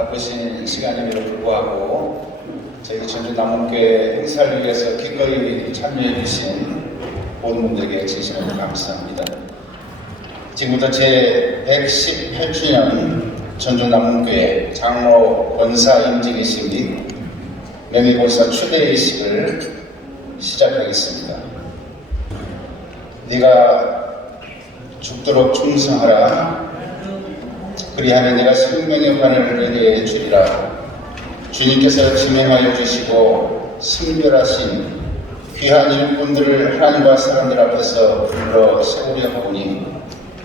바쁘신 시간임에도 불구하고 저희 전주 남원교회 행사를 위해서 기꺼이 참여해 주신 모든 분들에게 진심으로 감사합니다. 지금부터 제 118주년 전주 남원교회 장로 권사 임직의식 및 명의권사 추대의식을 시작하겠습니다. 네가 죽도록 충성하라. 그리하면 내가 생명의 관을 너희에게 주리라. 주님께서 지명하여 주시고 승별하신 귀한 일꾼들을 하나님과 사람들 앞에서 불러 세우려 하오니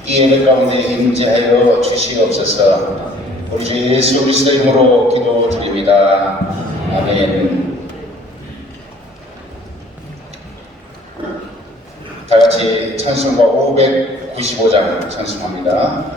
이 은혜 가운데 임재하여 주시옵소서. 우리 주 예수 그리스도 이름으로 기도드립니다. 아멘. 다 같이 찬송가 595장 찬송합니다.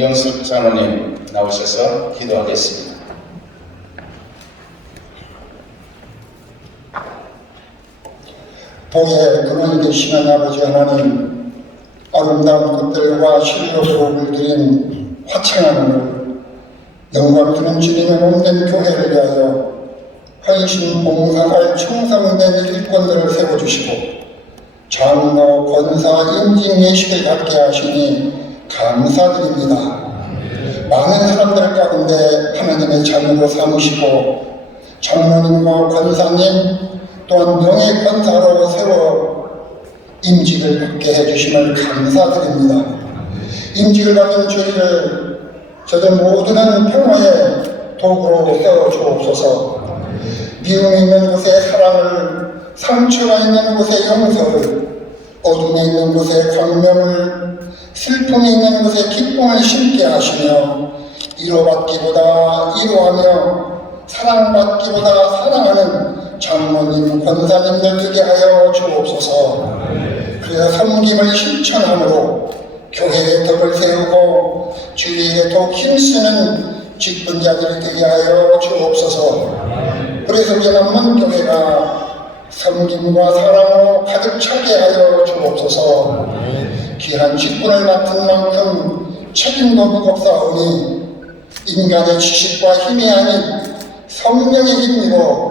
이영숙 장로님 나오셔서 기도하겠습니다. 복의 근원이 되시는 아버지 하나님, 아름다운 것들과 신뢰로 물들인 화창한 오늘, 영광 주는 주님의 몸된 교회를 위하여 헌신 봉사할 충성된 일꾼들을 세워주시고 장로 권사 임직 예식을 갖게 하시니 감사드립니다. 많은 사람들 가운데 하나님의 자녀로 삼으시고 장로님과 권사님 또한 명예 권사로 세워 임직을 받게 해주심을 감사드립니다. 임직을 받은 저희를 저들 모두는 평화의 도구로 세워주옵소서. 미움이 있는 곳에 사랑을, 상처가 있는 곳에 용서를, 어둠에 있는 곳에 광명을, 슬픔이 있는 곳에 기쁨을 심게 하시며 위로받기보다 위로하며 사랑받기보다 사랑하는 장로님, 권사님들 되게 하여 주옵소서. 그래서 섬김을 실천함으로 교회의 덕을 세우고 주위에 더욱 힘쓰는 직분자들이 되게 하여 주옵소서. 그래서 우리 남원교회가 섬김과 사랑으로 가득 차게 하여 주옵소서. 귀한 직분을 맡은 만큼 책임도 무겁사오니 인간의 지식과 힘이 아닌 성령의 힘으로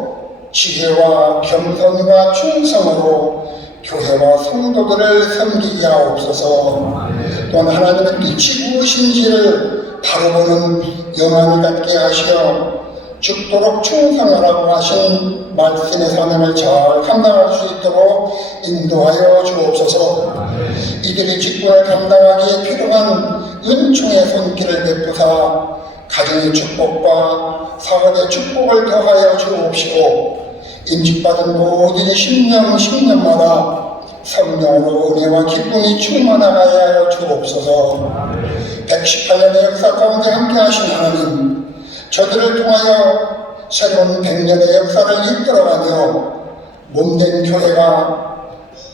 지혜와 겸손과 충성으로 교회와 성도들을 섬기게 하옵소서. 또한 하나님의 빛이 무엇인지를 바로 보는 영안을 갖게 하시어 죽도록 충성하라고 하신 말씀의 사명을 잘 감당할 수 있도록 인도하여 주옵소서. 이들이 직분을 감당하기에 필요한 은총의 손길을 베푸사 가정의 축복과 사업의 축복을 더하여 주옵시고 임직받은 모든 신년마다 성령으로 은혜와 기쁨이 충만하게 하여 주옵소서. 118년의 역사 가운데 함께 하신 하나님, 저들을 통하여 새로운 100년의 역사를 이끌어가며 몸된 교회가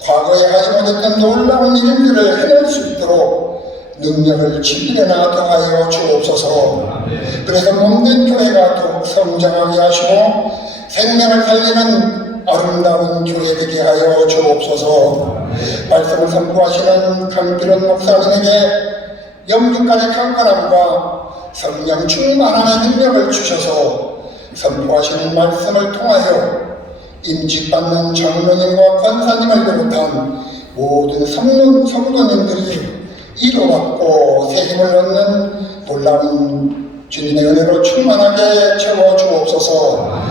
과거에 하지 못했던 놀라운 일들을 해낼 수 있도록 능력을 지키려나 더하여 주옵소서. 그래서 몸된 교회가 더욱 성장하게 하시고 생명을 살리는 아름다운 교회 되게 하여 주옵소서. 말씀을 선포하시는 강필원 목사님에게 영육간의 강건함과 성령 충만함의 능력을 주셔서 선포하시는 말씀을 통하여 임직받는 장로님과 권사님을 비롯한 모든 성도님들이 이루받고 새 힘을 얻는 놀라운 주님의 은혜로 충만하게 채워주옵소서.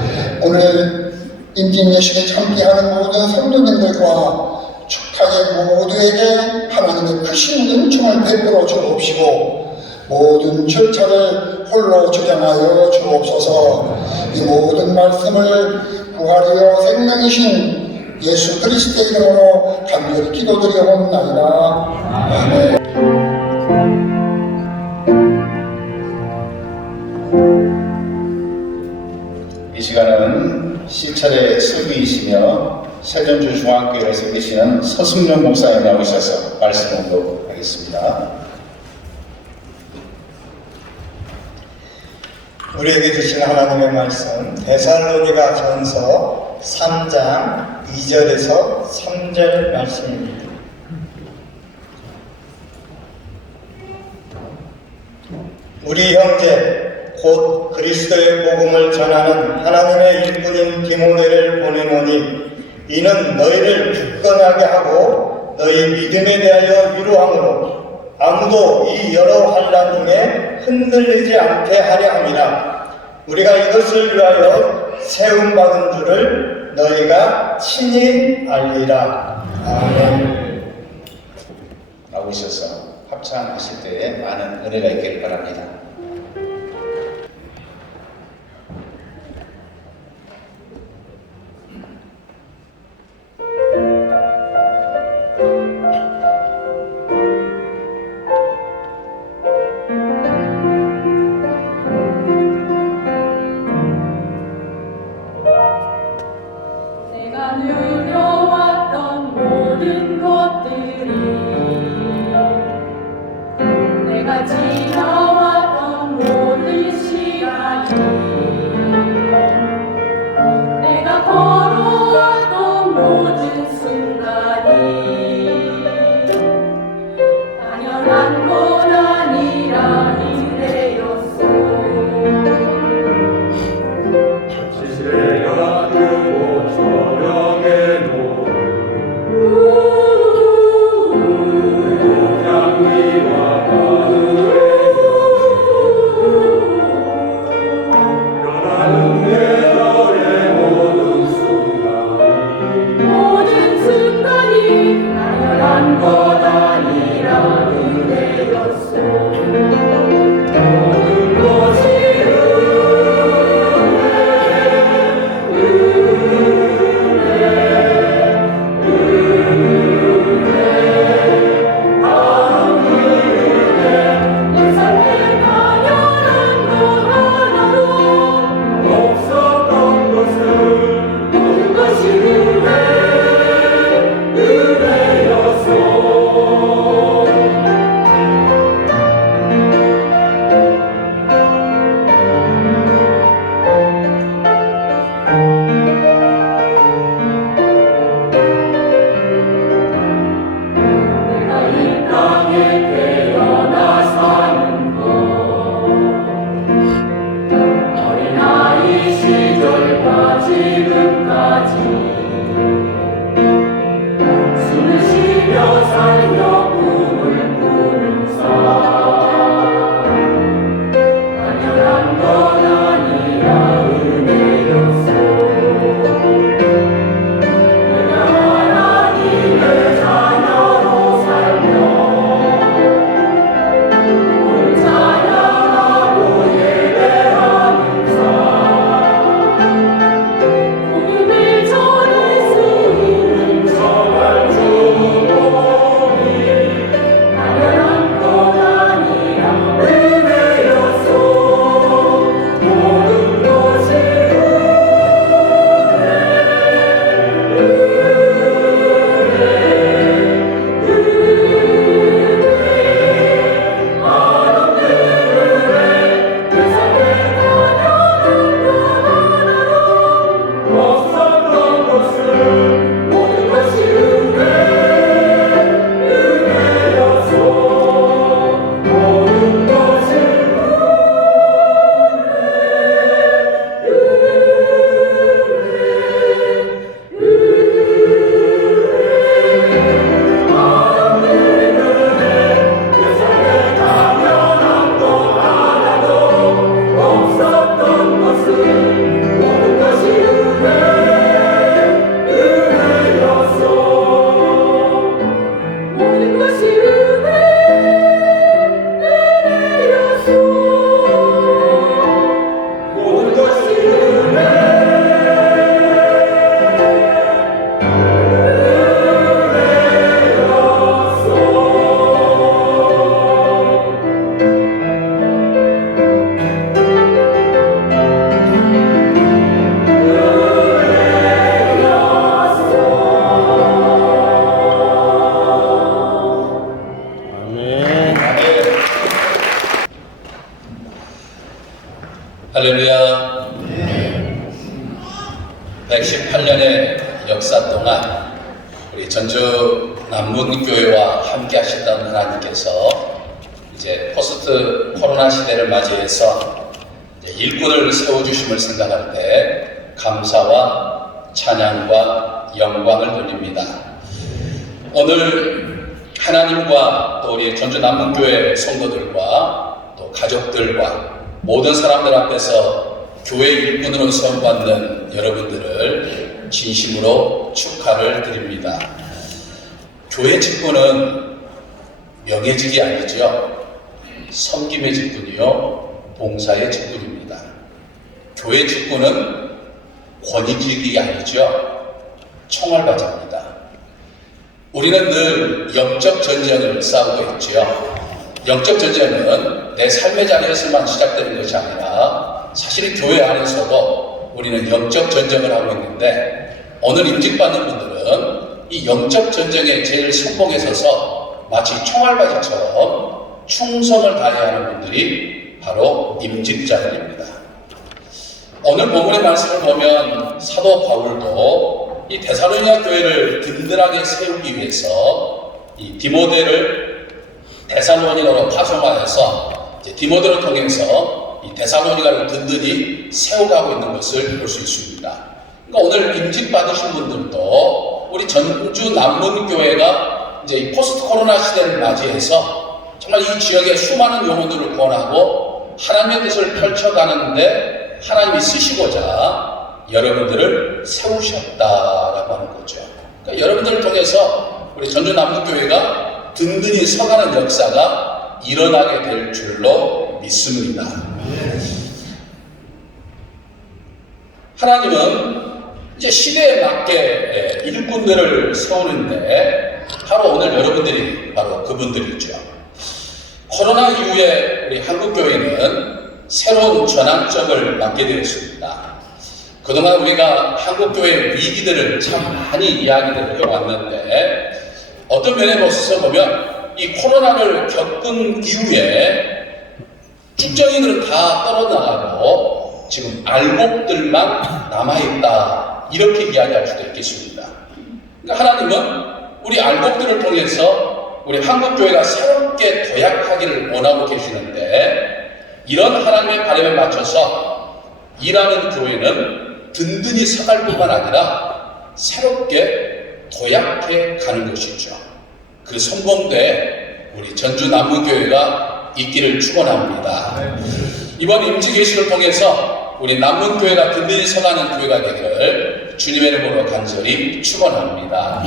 오늘 임직예식에 참여하는 모든 성도님들과 축하의 모두에게 하나님의 크신 은총을 베풀어 주옵시고 모든 절차를 홀로 주장하여 주옵소서. 이 모든 말씀을 부활이요 생명이신 예수 그리스도의 이름으로 간절히 기도드리옵나이다. 아멘. 이 시간은 시찰의 슬기이시며 세전주 중앙교회에서 계시는 서승룡 목사님 나오셔서 말씀 공독하겠습니다. 우리에게 주신 하나님의 말씀 데살로니가 전서 3장 2절에서 3절 말씀입니다. 우리 형제 곧 그리스도의 복음을 전하는 하나님의 일꾼인 디모데를 보내노니 이는 너희를 굳건하게 하고 너희 믿음에 대하여 위로함으로 아무도 이 여러 환난 중에 흔들리지 않게 하려 함이라. 우리가 이것을 위하여 세움받은 줄을 너희가 친히 알리라. 아멘. 나오셔서 합창하실 때에 많은 은혜가 있기를 바랍니다. 내가 누려왔던 모든 것들이 내가 지나왔던 118년의 역사 동안 우리 전주 남문교회와 함께 하셨던 하나님께서 이제 포스트 코로나 시대를 맞이해서 일꾼을 세워주심을 생각할 때 감사와 찬양과 영광을 돌립니다. 오늘 하나님과 또 우리 전주 남문교회 성도들과 또 가족들과 모든 사람들 앞에서 교회 일꾼으로 세움받는 여러분들을 진심으로 축하를 드립니다. 교회 직분은 명예직이 아니죠. 섬김의 직분이요, 봉사의 직분입니다. 교회 직분은 권위직이 아니죠. 총알바자입니다. 우리는 늘 영적 전쟁을 싸우고 있죠. 영적 전쟁은 내 삶의 자리에서만 시작되는 것이 아니라 사실 교회 안에서도 우리는 영적 전쟁을 하고 있는데, 오늘 임직받는 분들은 이 영적 전쟁에 제일 선봉에 서서 마치 총알바지처럼 충성을 다해야 하는 분들이 바로 임직자들입니다. 오늘 본문의 말씀을 보면 사도 바울도 이 데살로니가 교회를 든든하게 세우기 위해서 이 디모데를 데살로니가로 파송하여서 디모데를 통해서 이 데살로니가를 든든히 세워가고 있는 것을 볼 수 있습니다. 그러니까 오늘 임직 받으신 분들도 우리 전주 남문교회가 이제 이 포스트 코로나 시대를 맞이해서 정말 이 지역의 수많은 영혼들을 구원하고 하나님의 뜻을 펼쳐가는데 하나님이 쓰시고자 여러분들을 세우셨다라고 하는 거죠. 그러니까 여러분들을 통해서 우리 전주 남문교회가 든든히 서가는 역사가 일어나게 될 줄로 믿습니다. 하나님은 이제 시대에 맞게 일꾼들을 세우는데 바로 오늘 여러분들이 바로 그분들이죠. 코로나 이후에 우리 한국교회는 새로운 전환점을 맞게 되었습니다. 그동안 우리가 한국교회의 위기들을 참 많이 이야기를 해왔는데, 어떤 면에서 보면 이 코로나를 겪은 이후에 축정이들은 다 떨어나가고 지금 알곡들만 남아있다, 이렇게 이야기할 수도 있겠습니다. 그러니까 하나님은 우리 알곡들을 통해서 우리 한국교회가 새롭게 도약하기를 원하고 계시는데, 이런 하나님의 바람에 맞춰서 일하는 교회는 든든히 서갈 뿐만 아니라 새롭게 도약해 가는 것이죠. 그 성공대 우리 전주 남문교회가 있기를 축원합니다. 이번 임직예식을 통해서 우리 남문교회가 든든히 서가는 교회가 되기를 주님의 이름으로 간절히 축원합니다.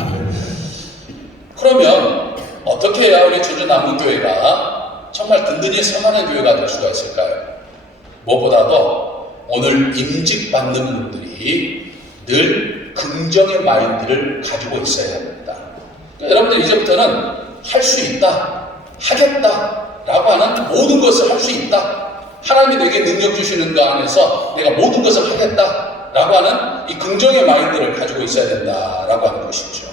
그러면 어떻게 해야 우리 전주 남문교회가 정말 든든히 서가는 교회가 될 수가 있을까요? 무엇보다도 오늘 임직받는 분들이 늘 긍정의 마인드를 가지고 있어야 합니다. 그러니까 여러분들 이제부터는 할 수 있다, 하겠다 라고 하는 모든 것을 할 수 있다, 하나님이 내게 능력 주시는 것 안에서 내가 모든 것을 하겠다 라고 하는 이 긍정의 마인드를 가지고 있어야 된다라고 하는 것이죠.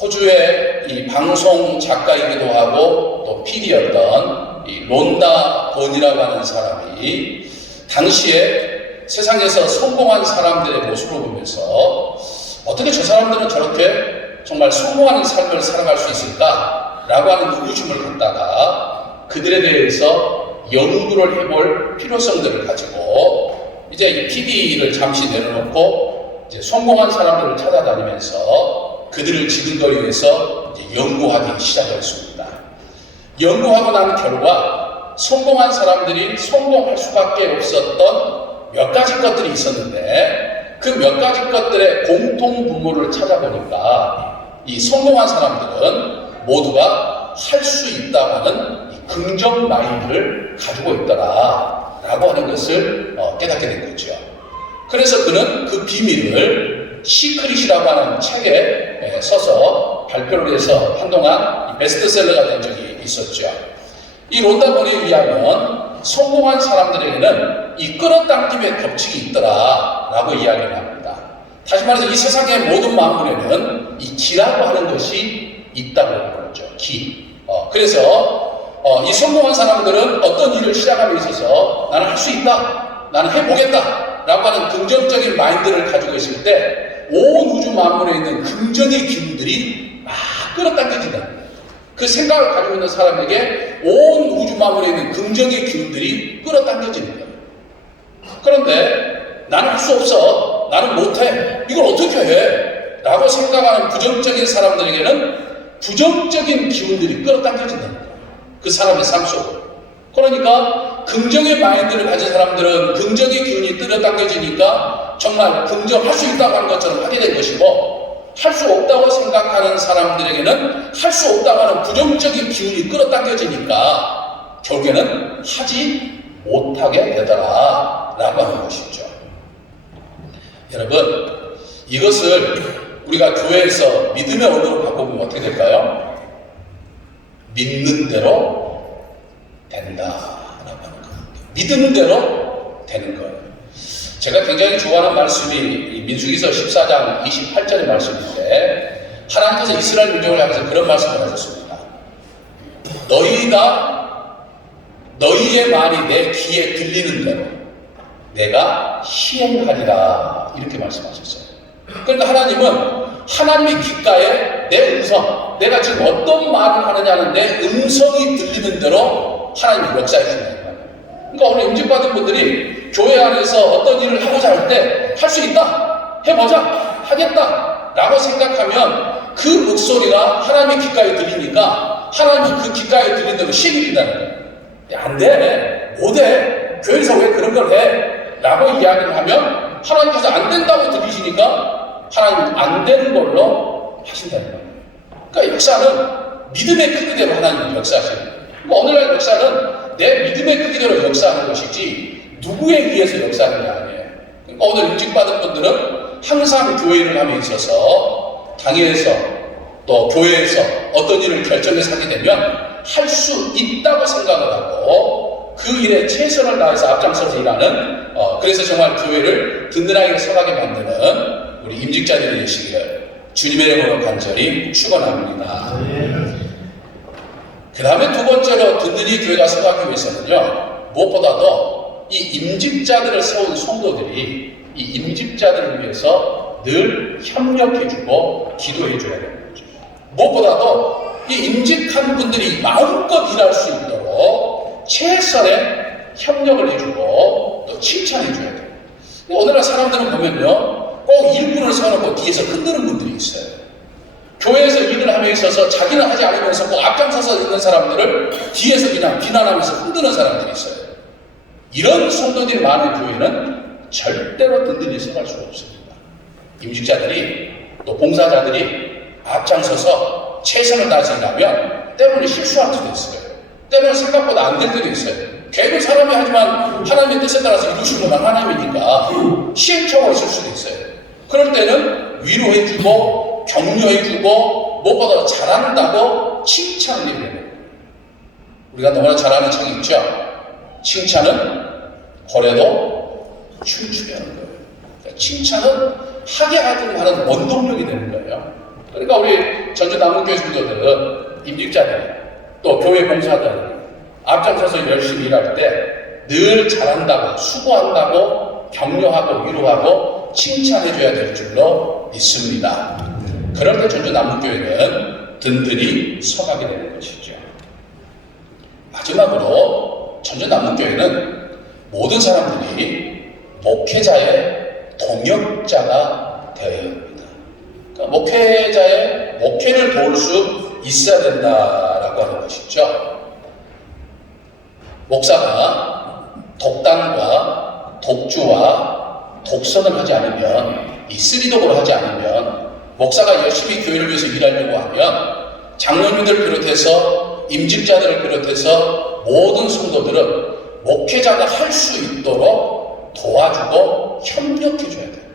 호주의 이 방송 작가이기도 하고 또 PD였던 이 론다 본이라고 하는 사람이 당시에 세상에서 성공한 사람들의 모습을 보면서 어떻게 저 사람들은 저렇게 정말 성공하는 삶을 살아갈 수 있을까? 라고 하는 의구심을 갖다가 그들에 대해서 연구를 해볼 필요성들을 가지고 이제 이 PD를 잠시 내려놓고 이제 성공한 사람들을 찾아다니면서 그들을 지근거리기 위해서 이제 연구하기 시작했습니다. 연구하고 난 결과 성공한 사람들이 성공할 수밖에 없었던 몇 가지 것들이 있었는데, 그 몇 가지 것들의 공통 분모를 찾아보니까 이 성공한 사람들은 모두가 할 수 있다는 긍정 마인드를 가지고 있더라 라고 하는 것을 깨닫게 된 거죠. 그래서 그는 그 비밀을 시크릿이라고 하는 책에 써서 발표를 해서 한동안 베스트셀러가 된 적이 있었죠. 이 론다 본에 의하면 성공한 사람들에게는 이 끌어당김의 법칙이 있더라 라고 이야기를 합니다. 다시 말해서 이 세상의 모든 만물에는 이 기라고 하는 것이 있다고 하는 거죠. 기. 그래서 이 성공한 사람들은 어떤 일을 시작함에 있어서 나는 할 수 있다 나는 해보겠다 라고 하는 긍정적인 마인드를 가지고 있을 때 온 우주 만물에 있는 긍정의 기운들이 막 끌어당겨진다. 그 생각을 가지고 있는 사람에게 온 우주 만물에 있는 긍정의 기운들이 끌어당겨지는 거예요. 그런데 나는 할 수 없어, 나는 못해, 이걸 어떻게 해? 라고 생각하는 부정적인 사람들에게는 부정적인 기운들이 끌어당겨진다는 거예요. 그 사람의 삶 속으로. 그러니까 긍정의 마인드를 가진 사람들은 긍정의 기운이 끌어당겨지니까 정말 긍정할 수 있다고 하는 것처럼 하게 된 것이고, 할 수 없다고 생각하는 사람들에게는 할 수 없다고 하는 부정적인 기운이 끌어당겨지니까 결국에는 하지 못하게 되더라 라고 하는 것이죠. 여러분, 이것을 우리가 교회에서 믿음의 언어로 바꿔보면 어떻게 될까요? 믿는 대로 된다라고 하는 거예요. 믿는 대로 되는 거예요. 제가 굉장히 좋아하는 말씀이 민수기서 14장 28절의 말씀인데, 하나님께서 이스라엘 민족을 향해서 그런 말씀을 하셨습니다. 너희가 너희의 말이 내 귀에 들리는 대로 내가 시행하리라, 이렇게 말씀하셨어요. 그러니까 하나님은 하나님의 귓가에 내 음성, 내가 지금 어떤 말을 하느냐는 내 음성이 들리는 대로 하나님이 역사해 준다는 거예요. 그러니까 오늘 임직받은 분들이 교회 안에서 어떤 일을 하고자 할 때 할 수 있다, 해보자, 하겠다 라고 생각하면 그 목소리가 하나님의 귓가에 들리니까 하나님이 그 귓가에 들린 대로 시행해준다는 거예요. 안 돼, 못해, 교회에서 왜 그런 걸 해? 라고 이야기를 하면 하나님께서 안 된다고 들리시니까 하나님은 안 되는 걸로 하신다는 거예요. 그러니까 역사는 믿음의 크기대로 하나님은 역사하시는 거예요. 오늘날 역사는 내 믿음의 크기대로 역사하는 것이지 누구에 의해서 역사하는 게 아니에요. 그러니까 오늘 임직받은 분들은 항상 교회 일을 함에 있어서 당회에서 또 교회에서 어떤 일을 결정해서 하게 되면 할 수 있다고 생각을 하고 그 일에 최선을 다해서 앞장서서 일하는, 그래서 정말 교회를 든든하게 서가게 만드는 우리 임직자들이 되시기를 주님의 이름으로 간절히 축원합니다. 그 다음에 두 번째로 든든히 교회가 서가기 위해서는요, 무엇보다도 이 임직자들을 세운 성도들이 이 임직자들을 위해서 늘 협력해주고 기도해줘야 되는 거죠. 무엇보다도 이 임직한 분들이 마음껏 일할 수 있도록 최선의 협력을 해주고 또 칭찬해줘야 돼요. 오늘날 사람들은 보면요, 꼭 일꾼을 세워놓고 뒤에서 흔드는 분들이 있어요. 교회에서 일을 함에 있어서 자기는 하지 않으면서 꼭 앞장서서 있는 사람들을 뒤에서 그냥 비난하면서 흔드는 사람들이 있어요. 이런 성도들이 많은 교회는 절대로 든든히 서갈 수가 없습니다. 임직자들이 또 봉사자들이 앞장서서 최선을 다해서 일하면 때문에 실수할 수도 있어요. 때문에 생각보다 안 될 때도 있어요. 결국 사람이 하지만 하나님의 뜻에 따라서 이루시는 건 하나님이니까 시행착오가 있을 수도 있어요. 그럴 때는 위로해주고 격려해주고 무엇보다 잘한다고 칭찬을 해야 돼요. 우리가 너무나 잘 아는 책이 있죠. 칭찬은 고래도 춤추게 하는 거예요. 그러니까 칭찬은 하게 하는 원동력이 되는 거예요. 그러니까 우리 전주 남문교회 성도들은 임직자들 또 교회 봉사자들 앞장서서 열심히 일할 때 늘 잘한다고 수고한다고 격려하고 위로하고 칭찬해줘야 될 줄로 믿습니다. 그럴 때 전주 남문교회는 든든히 서가게 되는 것이죠. 마지막으로 전주 남문교회는 모든 사람들이 목회자의 동역자가 되어야 합니다. 그러니까 목회자의 목회를 도울 수 있어야 된다라고 하는 것이죠. 목사가 독단과 독주와 독선을 하지 않으면, 이 쓰리독을 하지 않으면, 목사가 열심히 교회를 위해서 일하려고 하면 장로님들 비롯해서 임직자들을 비롯해서 모든 성도들은 목회자가 할 수 있도록 도와주고 협력해줘야 돼요.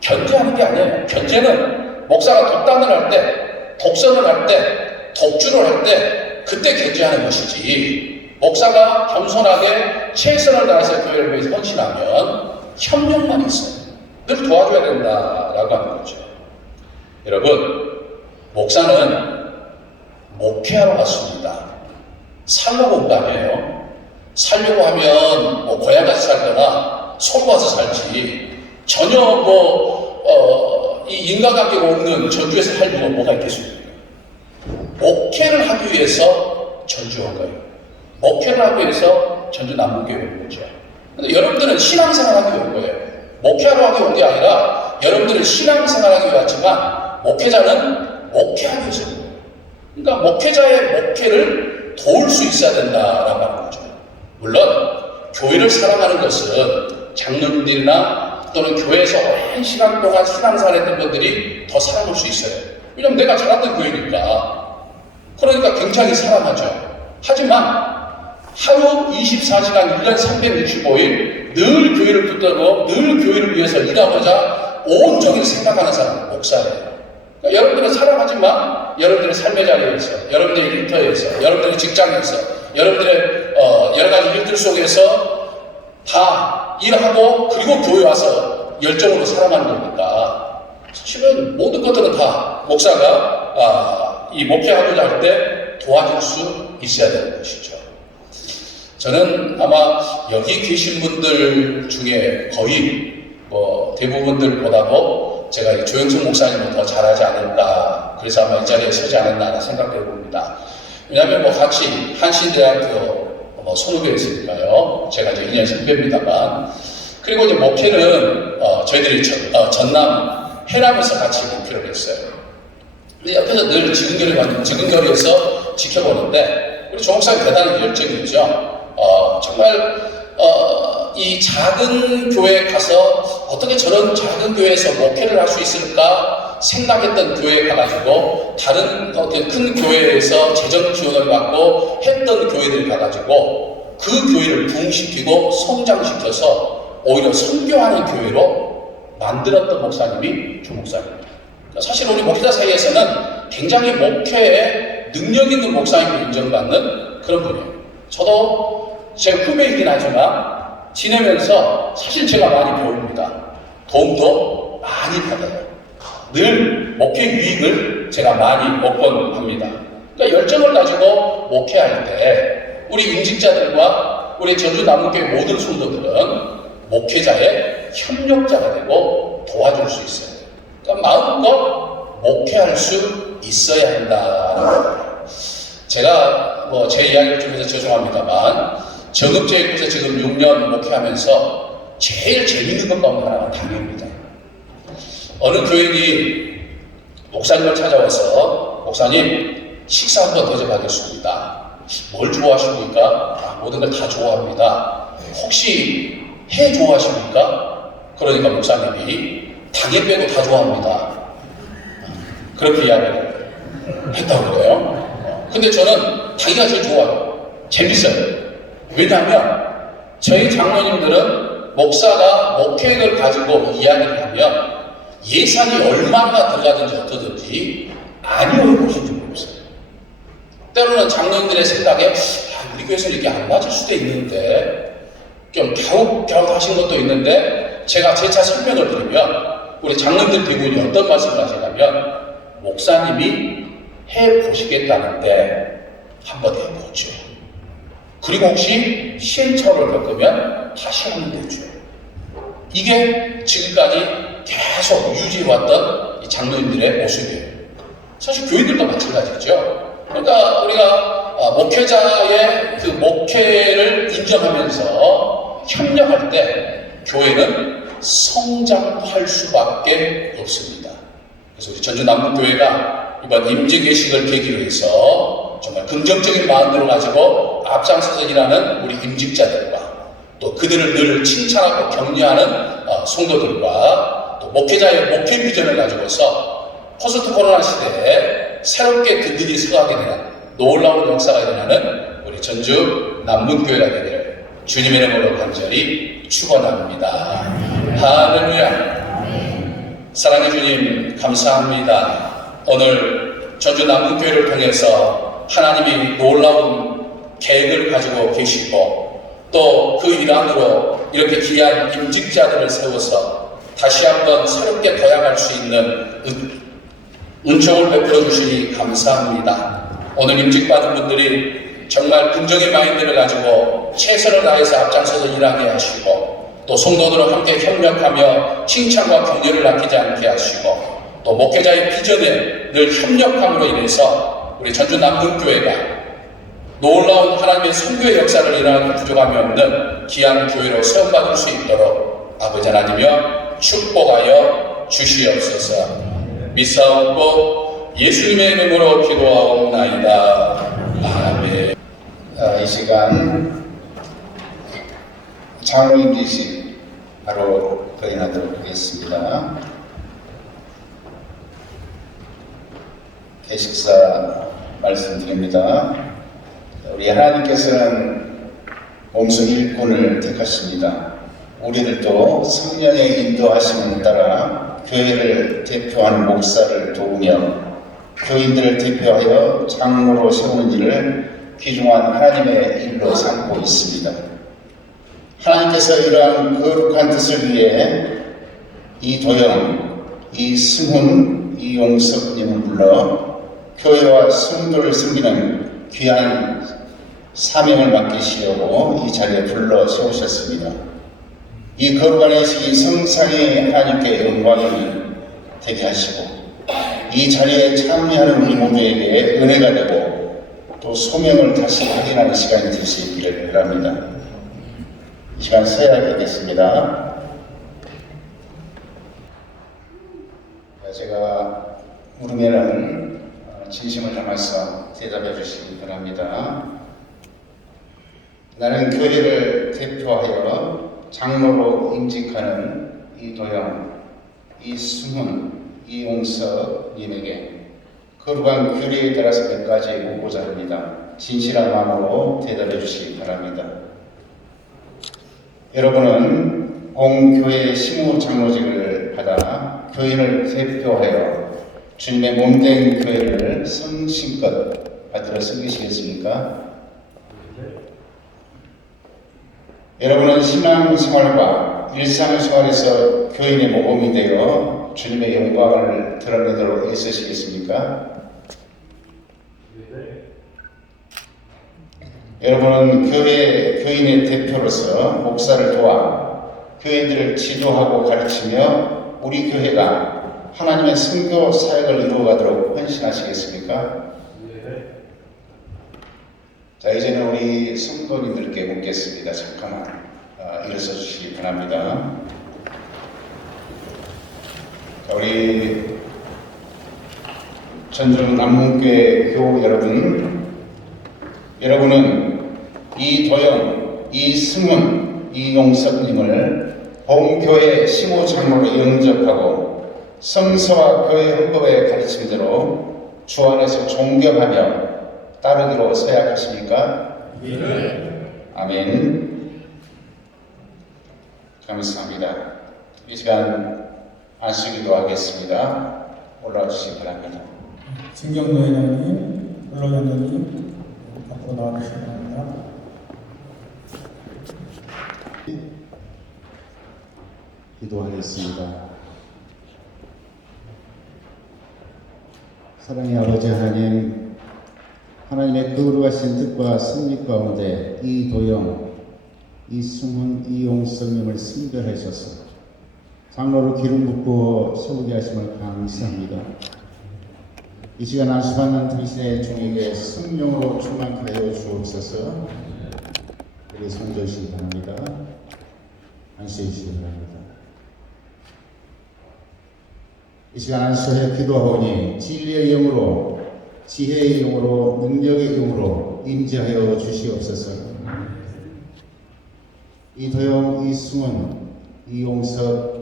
견제하는 게 아니에요. 견제는 목사가 독단을 할 때, 독선을 할 때, 독주를 할 때 그때 견제하는 것이지, 목사가 겸손하게 최선을 다해서 교회를 위해서 헌신하면 협력만 있어요. 늘 도와줘야 된다라고 하는 거죠. 여러분, 목사는 목회하러 왔습니다. 살라고 온 거 아니에요. 살려고 하면 뭐 고향 가서 살거나 서울 가서 살지 전혀 이 인과관계가 없는 전주에서 할 이유가 뭐가 있겠습니까? 목회를 하기 위해서 전주 온 거예요. 목회를 하기 위해서 전주 남문교회 온 거죠. 근데 여러분들은 신앙생활 하기 위해 온 거예요. 목회하러 하기 온 게 아니라 여러분들은 신앙생활 하기 위해 왔지만 목회자는 목회하기 위해서 온 거예요. 그러니까 목회자의 목회를 도울 수 있어야 된다라고 하는 거죠. 물론 교회를 사랑하는 것은 장로님들이나 또는 교회에서 오랜 시간 동안 신앙생활 했던 분들이 더 사랑할 수 있어요. 왜냐면 내가 자랐던 교회니까. 그러니까 굉장히 사랑하죠. 하지만 하루 24시간 1년 365일 늘 교회를 붙들고 늘 교회를 위해서 일하고자 온종일 생각하는 사람은 목사예요. 그러니까 여러분들은 사랑하지만 여러분들의 삶의 자리에서, 여러분들의 일터에서, 여러분들의 직장에서, 여러분들의 여러 가지 일들 속에서 다 일하고 그리고 교회 와서 열정으로 살아가는 거니까 사실은 모든 것들은 다 목사가 이 목회하고자 할 때 도와줄 수 있어야 되는 것이죠. 저는 아마 여기 계신 분들 중에 거의 대부분들보다도 제가 이 조영석 목사님을 더 잘하지 않을까, 그래서 아마 이 자리에 서지 않았나 생각해 봅니다. 왜냐하면 같이 한신대학교 선후배에 있으니까요. 제가 이제 2년 선배입니다만. 그리고 이제 목회는 저희들이 전남 해남에서 같이 목회를 했어요. 근데 옆에서 늘 지근거리에서 지켜보는데 우리 조 목사님 대단히 열정이죠. 정말 이 작은 교회에 가서 어떻게 저런 작은 교회에서 목회를 할 수 있을까 생각했던 교회에 가가지고 다른 큰 교회에서 재정 지원을 받고 했던 교회들이 가가지고 그 교회를 부흥시키고 성장시켜서 오히려 선교하는 교회로 만들었던 목사님이 조 목사님입니다. 사실 우리 목회자 사이에서는 굉장히 목회에 능력 있는 목사님으로 인정받는 그런 분이에요. 저도 제 후배이긴 하지만 지내면서 사실 제가 많이 배웁니다. 도움도 많이 받아요. 늘 목회 유익을 제가 많이 얻곤 합니다. 그러니까 열정을 가지고 목회할 때 우리 임직자들과 우리 전주 남문교회 모든 성도들은 목회자의 협력자가 되고 도와줄 수 있어요. 그러니까 마음껏 목회할 수 있어야 한다는 거예요. 제가 제 이야기를 좀 해서 죄송합니다만 정읍제일교에서 지금 6년 목회하면서 제일 재밌는 것 가운데 하나가 당회입니다. 어느 교인이 목사님을 찾아와서 목사님 식사 한번 대접하겠습니다. 뭘 좋아하십니까? 모든 걸 다 좋아합니다. 혹시 해 좋아하십니까? 그러니까 목사님이 당회 빼고 다 좋아합니다. 그렇게 이야기를 했다고 그래요. 근데 저는 당회가 제일 좋아요. 재밌어요. 왜냐하면 저희 장로님들은 목사가 목회를 가지고 이야기를 하면 예산이 얼마나 들어가든지 어떠든지 아니오해 보신 적이 없어요. 때로는 장로님들의 생각에 우리 교회에서 이렇게 안 맞을 수도 있는데 좀 갸웃갸웃하신 것도 있는데 제가 재차 설명을 드리면 우리 장로님들 대부분이 어떤 말씀을 하시냐면 목사님이 해보시겠다는데 한번 해보죠. 그리고 혹시 시행착오를 겪으면 다시 하면 되죠. 이게 지금까지 계속 유지해왔던 이 장로님들의 모습이에요. 사실 교인들도 마찬가지죠. 그러니까 우리가 목회자의 그 목회를 인정하면서 협력할 때 교회는 성장할 수밖에 없습니다. 그래서 우리 전주 남문교회가 이번 임직 예식을 계기로 해서 정말 긍정적인 마음들을 가지고 앞장서서 일하는 우리 임직자들과 또 그들을 늘 칭찬하고 격려하는 성도들과 또 목회자의 목회 비전을 가지고서 포스트 코로나 시대에 새롭게 든든히 서가게 되는 놀라운 역사가 일어나는 우리 전주 남문교회가 되기를 주님의 이름으로 간절히 축원합니다. 할렐루야. 사랑의 주님 감사합니다. 오늘 전주 남문교회를 통해서 하나님이 놀라운 계획을 가지고 계시고 또 그 일환으로 이렇게 귀한 임직자들을 세워서 다시 한번 새롭게 도약할 수 있는 은총을 베풀어 주시니 감사합니다. 오늘 임직받은 분들이 정말 긍정의 마인드를 가지고 최선을 다해서 앞장서서 일하게 하시고 또 성도들과 함께 협력하며 칭찬과 격려를 아끼지 않게 하시고 또 목회자의 비전에 늘 협력함으로 인해서 우리 전주 남문교회가 놀라운 하나님의 선교의 역사를 일어나는 부족함이 없는 귀한 교회로 세움받을 수 있도록 아버지 하나님이여 축복하여 주시옵소서. 믿사옵고 예수님의 이름으로 기도하옵나이다. 아멘. 이 시간 장로님 계시 바로 거행하도록 하겠습니다. 개식사 말씀드립니다. 우리 하나님께서는 몸속 일꾼을 택하십니다. 우리들도 성령의 인도하심에 따라 교회를 대표하는 목사를 도우며 교인들을 대표하여 장로로 세우는 일을 귀중한 하나님의 일로 삼고 있습니다. 하나님께서 이러한 거룩한 뜻을 위해 이도영, 이승훈, 이용석님을 불러 교회와 성도를 섬기는 귀한 사명을 맡기시려고 이 자리에 불러 세우셨습니다. 이 거룩한 예식이 성상의 하나님께 영광이 되게 하시고 이 자리에 참여하는 우리 모두에게 은혜가 되고 또 소명을 다시 확인하는 시간이 될 수 있기를 바랍니다. 이 시간 서야 되겠습니다. 제가 물으면은 진심을 담아서 대답해 주시기 바랍니다. 나는 교회를 대표하여 장로로 임직하는 이도영, 이승훈, 이용석 님에게 거룩한 규례에 따라서 몇 가지 묻고자 합니다. 진실한 마음으로 대답해 주시기 바랍니다. 여러분은 공교회 시무 장로직을 받아 교인을 대표하여 주님의 몸된 교회를 성심껏 받들어 섬기시겠습니까? 여러분은 신앙생활과 일상생활에서 교인의 모범이 되어 주님의 영광을 드러내도록 애쓰시겠습니까? 여러분은 교회 교인의 대표로서 목사를 도와 교인들을 지도하고 가르치며 우리 교회가 하나님의 선교 사역을 이루어가도록 헌신하시겠습니까? 자, 이제는 우리 성도님들께 묻겠습니다. 잠깐만 일어서 주시기 바랍니다. 자, 우리 전주 남문교회 교우 여러분은 이도영, 이승훈, 이용석님을 본교회 시무장로로 영접하고 성서와 교회 헌법의 가르침대로 주 안에서 존경하며 따르기로 서약하십니까? 네. 아멘. 감사합니다. 이 시간 안수기도 하겠습니다. 올라와 주시기 바랍니다. 진경로 회장님, 물러위원장님 앞으로 나와주시기 바랍니다. 기도하겠습니다. 사랑의 아버지 하나님, 하나님의 거룩하신 뜻과 섭리 가운데 이도영, 이승훈, 이용석님을 선별하셔서 장로로 기름 붓고 세우게 하심을 감사합니다. 이 시간 안수받는 당신의 종에게 성령으로 충만케 하여 주옵소서. 우리 손주시기 바랍니다. 안수해 주시기 바랍니다. 이 시간 안수해 기도하오니 진리의 영으로, 지혜의 영으로, 능력의 영으로 임재하여 주시옵소서. 이도영, 이승훈, 이용석,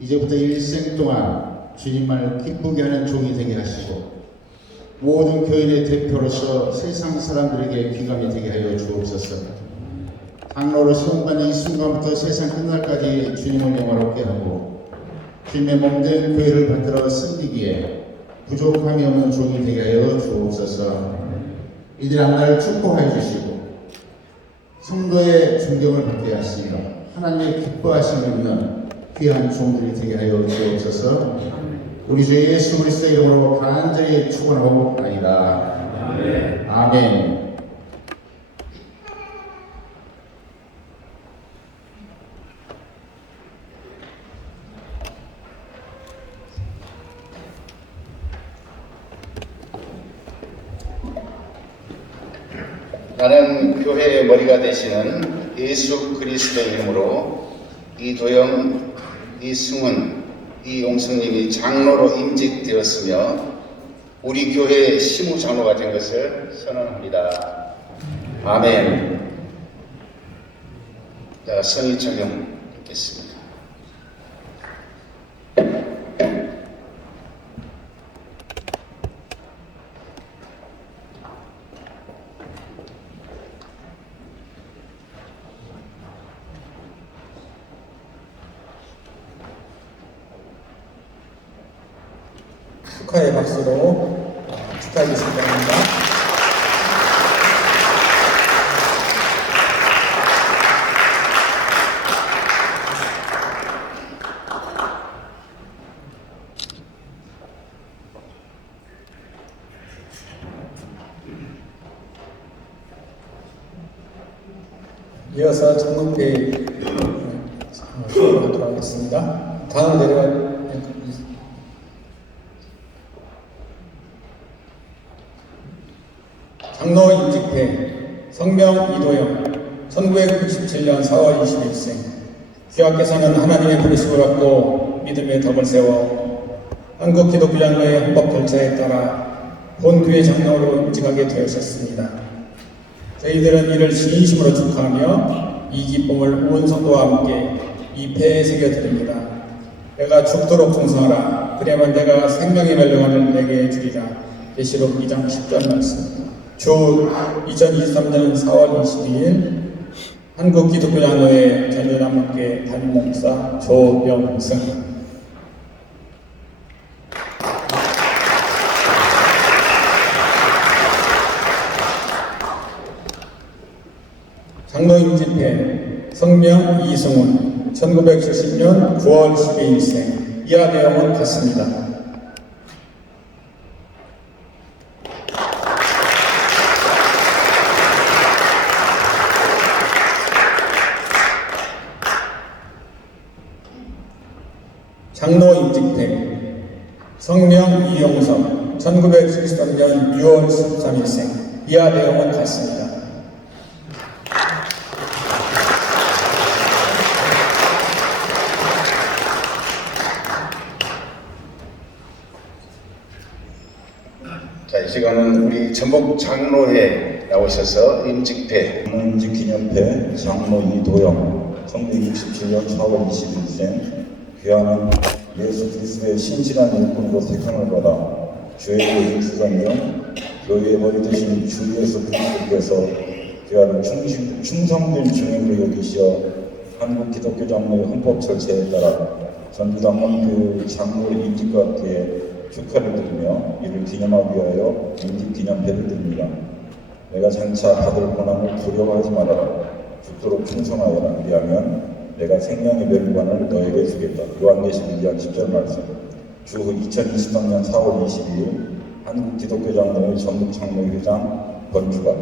이제부터 일생 동안 주님을 기쁘게 하는 종이 되게 하시고 모든 교인의 대표로서 세상 사람들에게 귀감이 되게 하여 주옵소서. 장로로 세움받는 이 순간부터 세상 끝날까지 주님을 영화롭게 하고 주님의 몸된 교회를 받들어 섬기기에 부족함이 없는 종이 되게 하여 주옵소서. 이들 앞날 축복하여 주시고 성도의 존경을 받게 하시며 하나님의 기뻐하심을 입는 귀한 종들이 되게 하여 주옵소서. 우리 주 예수 그리스도의 이름으로 간절히 축원하옵나이다. 아멘. 나는 교회의 머리가 되시는 예수 그리스도의 이름으로 이도영, 이승훈, 이용승님이 장로로 임직되었으며 우리 교회의 시무장로가 된 것을 선언합니다. 아멘. 자, 선의 적용 듣겠습니다. 축하의 박수로 축하해 주시기 바랍니다. 이어서 장로회 수업을 하겠습니다. 다음 내려가 장로 임직회 성명 이도영 1997년 4월 21생 귀하께서는 하나님의 부르심을 받고 믿음의 덕을 세워 한국 기독교장로회 헌법 절차에 따라 본교회 장로로 임직하게 되었습니다. 저희들은 이를 진심으로 축하하며 이 기쁨을 온 성도와 함께 입회에 새겨드립니다. 내가 죽도록 충성하라. 그래야만 내가 생명의 멸령을 내게 주리라. 계시록 2장 10절 말씀. 주 2023년 4월 22일 한국기독교장로회 전전함께 담임 목사 조명승. 장로 임직회 성명 이승훈 1970년 9월 12일생. 이하 내용은 같습니다. 장로 임직회 성명 이용석 1973년 6월 13일생. 이하 내용은 같습니다. 자, 이 시간은 우리 전북 장로회 나오셔서 임직회 임직 기념회 장로 이도영 1967년 4월 21일생. 귀하는 예수 그리스도의 신실한 일꾼으로 택함을 받아 주의 일주간 중 교회의 머리 되신 주 예수 그리스도께서 귀하는 충성된 주님으로 여기시어 한국 기독교 장로의 헌법 절차에 따라 전주당원교회 장로 임직과 함께 축하를 드리며 이를 기념하기 위하여 임직 기념회를 드립니다. 내가 장차 받을 고난을 두려워하지 말아라. 죽도록 충성하여라. 그리하면 내가 생명의 멸관을 너에게 주겠다. 요한계시록 2장 10절 말씀. 주 2023년 4월 22일 한국 기독교 장로회 전북 장로회장 권주가.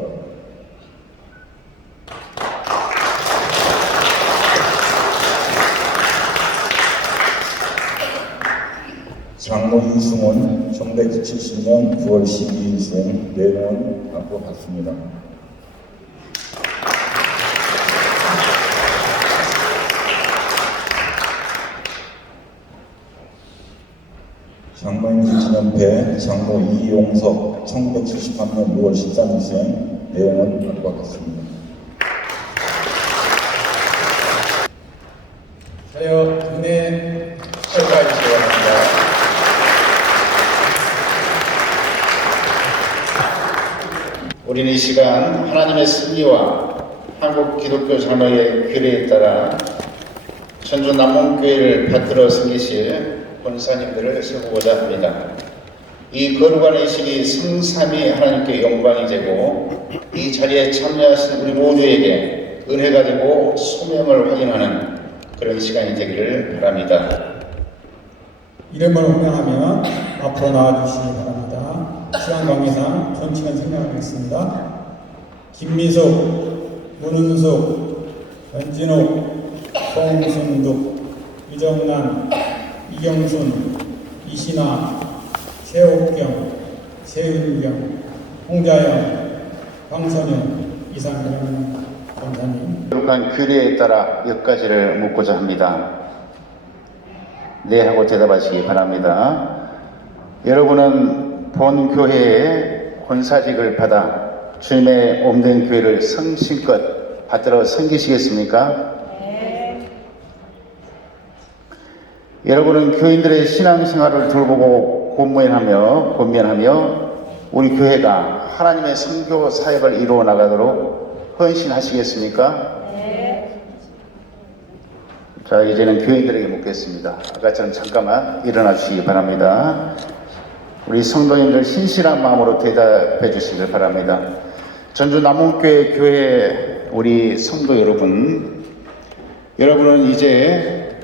장로 이승훈 1970년 9월 12일생. 내용은 앞으로 같습니다. 장로 임직기념회 장로 이용석 1973년 6월 13일생. 내용은 앞과 같습니다. 자여 은혜 축하해 주시기 바랍니다. 우리는 이 시간 하나님의 섭리와 한국 기독교 장로의 규례에 따라 전주 남원교회를 받들어 섬기실 권사님들을 세우고자 합니다. 이 거룩한 의식이 성삼위 하나님께 영광이 되고 이 자리에 참여하신 우리 모두에게 은혜가 되고 소명을 확인하는 그런 시간이 되기를 바랍니다. 이름을 호명하면 앞으로 나와주시기 바랍니다. 시간 관계상 존칭은 생략하겠습니다. 김미숙, 문은숙, 변진욱, 송승득, 이정란, 이경순, 이신아, 최옥경, 최은경, 홍자영, 황선영, 이상현 권사님. 거룩한 규례에 따라 몇 가지를 묻고자 합니다. 네 하고 대답하시기 바랍니다. 여러분은 본 교회에 권사직을 받아 주님의 몸된 교회를 성심껏 받들어 섬기시겠습니까? 네. 여러분은 교인들의 신앙생활을 돌보고 권면하며 우리 교회가 하나님의 선교 사역을 이루어 나가도록 헌신하시겠습니까? 네. 자, 이제는 교인들에게 묻겠습니다. 아까처럼 잠깐만 일어나 주시기 바랍니다. 우리 성도님들 신실한 마음으로 대답해 주시길 바랍니다. 전주 남원교회 교회 우리 성도 여러분은 이제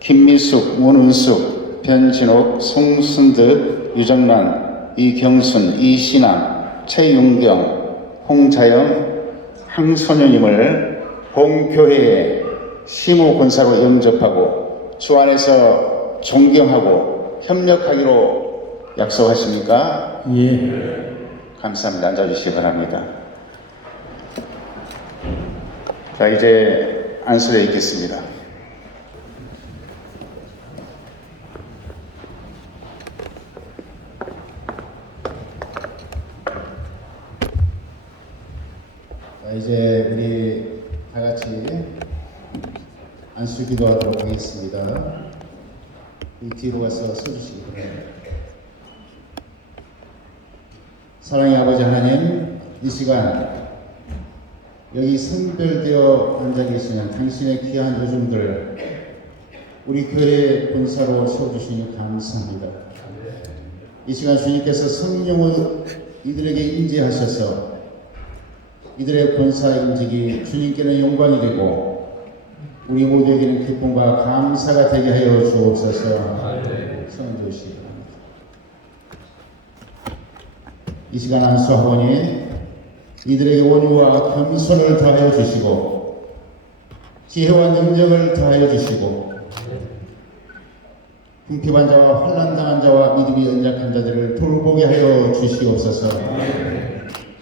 김미숙, 문은숙, 변진옥, 송순득, 유정란, 이경순, 이신앙, 최윤경, 홍자영, 황소녀님을 본교회에 시무권사로 영접하고 주 안에서 존경하고 협력하기로 약속하십니까? 예. 감사합니다. 앉아주시기 바랍니다. 자, 이제 안수에 있겠습니다. 자, 이제 우리 다 같이 안수 기도하도록 하겠습니다. 이 뒤로 가서 서주시기 바랍니다. 사랑의 아버지 하나님, 이 시간 여기 선별되어 앉아 계시는 당신의 귀한 요즘들 우리 교회 본사로 세워주시니 감사합니다. 이 시간 주님께서 성령을 이들에게 임재하셔서 이들의 본사 임직이 주님께는 영광이 되고 우리 모두에게는 기쁨과 감사가 되게 하여 주옵소서. 성령 주시기 바랍니다. 이 시간 안수하오니 이들에게 온유와 겸손을 더하여 주시고 지혜와 능력을 더하여 주시고 궁핍한 자와 환난당한 자와 믿음이 연약한 자들을 돌보게 하여 주시옵소서.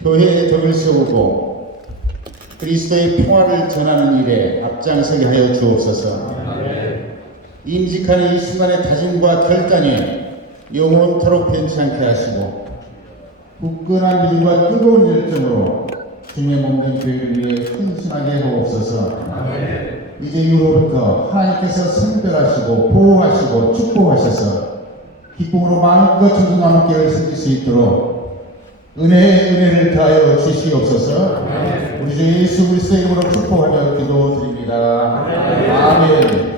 교회의 덕을 세우고 그리스도의 평화를 전하는 일에 앞장서게 하여 주옵소서. 임직하는 이 순간의 다짐과 결단이 영원토록 변치 않게 하시고 굳건한 믿음과 뜨거운 열정으로 주님의 몸된 교회를 위해 헌신하게 하옵소서. 이제 이후로부터 하나님께서 선별하시고 보호하시고 축복하셔서 기쁨으로 마음껏 전주 남교회를 섬길 수 있도록 은혜를 더하여 주시옵소서. 우리 주 예수 그리스도의 이름으로 축복하며 기도드립니다. 아멘.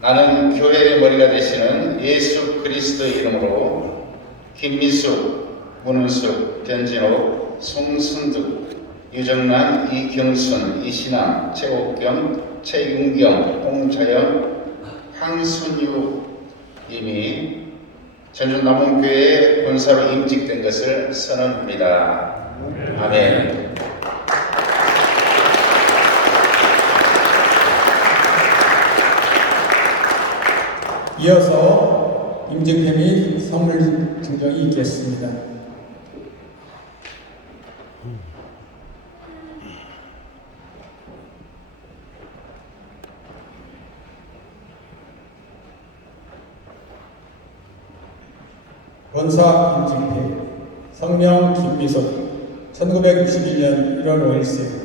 나는 교회의 머리가 되시는 예수 그리스도의 이름으로 김미숙, 문은숙, 변진옥, 송순득, 유정란, 이경순, 이신앙, 최옥경, 최윤경, 홍자영, 황순유 님이 전주 남원교회 본사로 임직된 것을 선언합니다. 아멘. 이어서 임직회 및 선물 증정이 있겠습니다. 권사 임직회 성명 김미숙 1961년 1월 5일생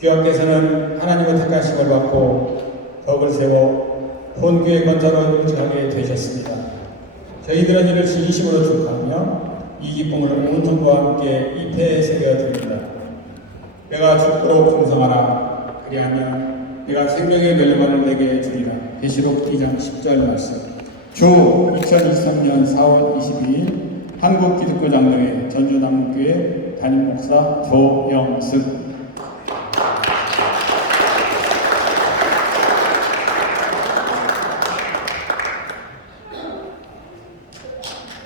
귀하께서는 하나님의 택하심을 받고 덕을 세워 본교회 권사로 임직하게 되셨습니다. 저희들은 이를 진심으로 축하하며 이 기쁨을 온 성과 함께 입회에 새겨드립니다. 내가 죽도록 충성하라. 그리하면 내가 생명의 멸망을 내게 주리라. 계시록 2장 10절 말씀. 주 2023년 4월 22일 한국기독교장로회 전주남문교회 담임목사 조영숙.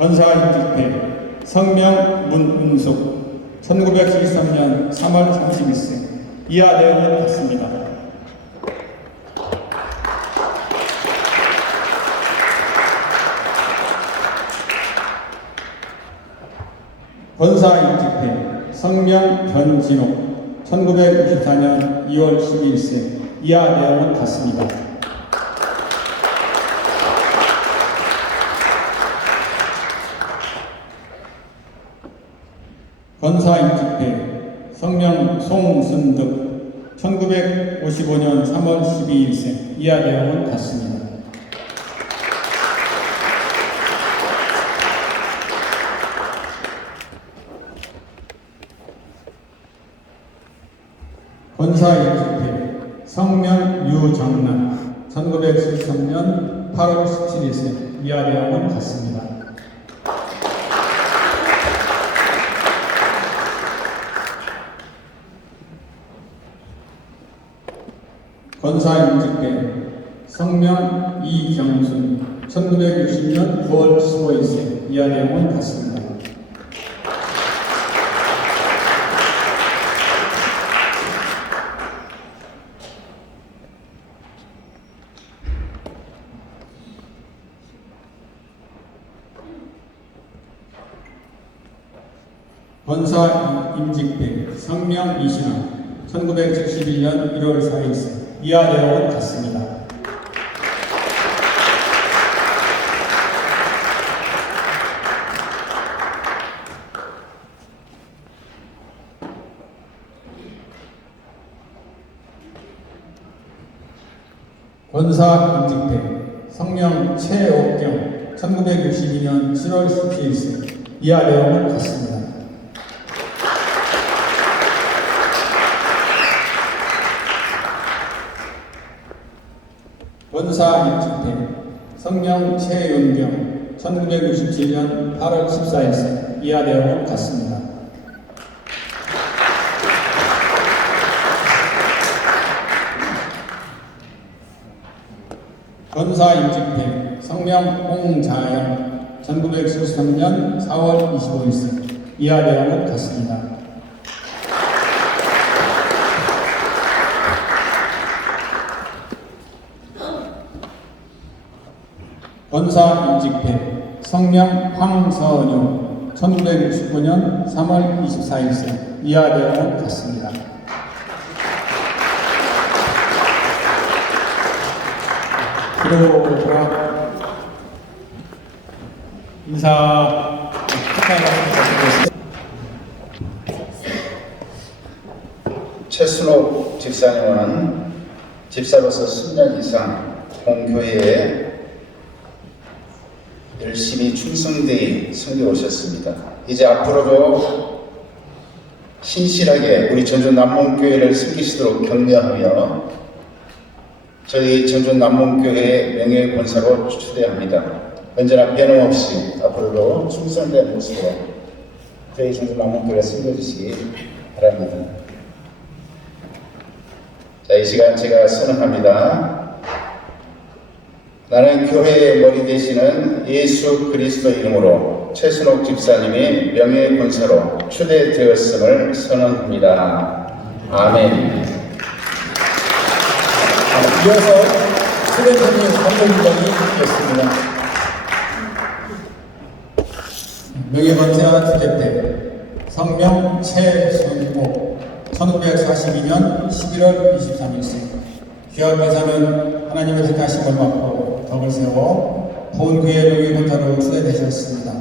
권사 임직회 성명 문은숙 1973년 3월 31세 이하 내용은 같습니다. 권사 임직회 성명 변진옥 1964년 2월 12일세 이하 내용은 같습니다. 권사 임직회 성명 송순득 1955년 3월 12일생 이하 내용은 같습니다. 권사 임직회 성명 유정란 1973년 8월 17일생 이하 내용은 같습니다. 권사 임직회 성명 이경순 1960년 9월 15일생 이하 내용은 같습니다. 권사 임직회 성명 이신환 1971년 1월 4일생 이하 내용은 같습니다. 권사 임직회 성명 최옥경 1962년 7월 17일생 이하 내용은 같습니다. 권사 임직회 성명 최윤경 1967년 8월 14일생 이하 내용은 같습니다. 권사 임직회 성명 홍자영 1973년 4월 25일생 이하 내용은 같습니다. 권사 임직회 성명 황선용 1969년 3월 24일생 이하 내용은 같습니다. 기도가 인사 축하드립니다. 최순옥 집사님은 집사로서 10년 이상 본교회에 열심히 충성되이 섬겨 오셨습니다. 이제 앞으로도 신실하게 우리 전주 남문교회를 섬기시도록 격려하며 저희 전주 남문교회 명예권사로 추대합니다. 언제나 변함없이 앞으로도 충성된 모습으로 저희 전주 남문교회를 섬겨주시기 바랍니다. 자, 이 시간 제가 선언합니다. 나는 교회의 머리 되시는 예수 그리스도 이름으로 최순옥 집사님이 명예권사로 추대되었음을 선언합니다. 아멘. 이어서 수련회의 감독위원이 있겠습니다. 명예권사 추대 때 성명 최순옥 1942년 11월 23일생 귀하께서는 하나님의 택하심을 받고 덕을 세워 본교회 명예권사로 추대되셨습니다.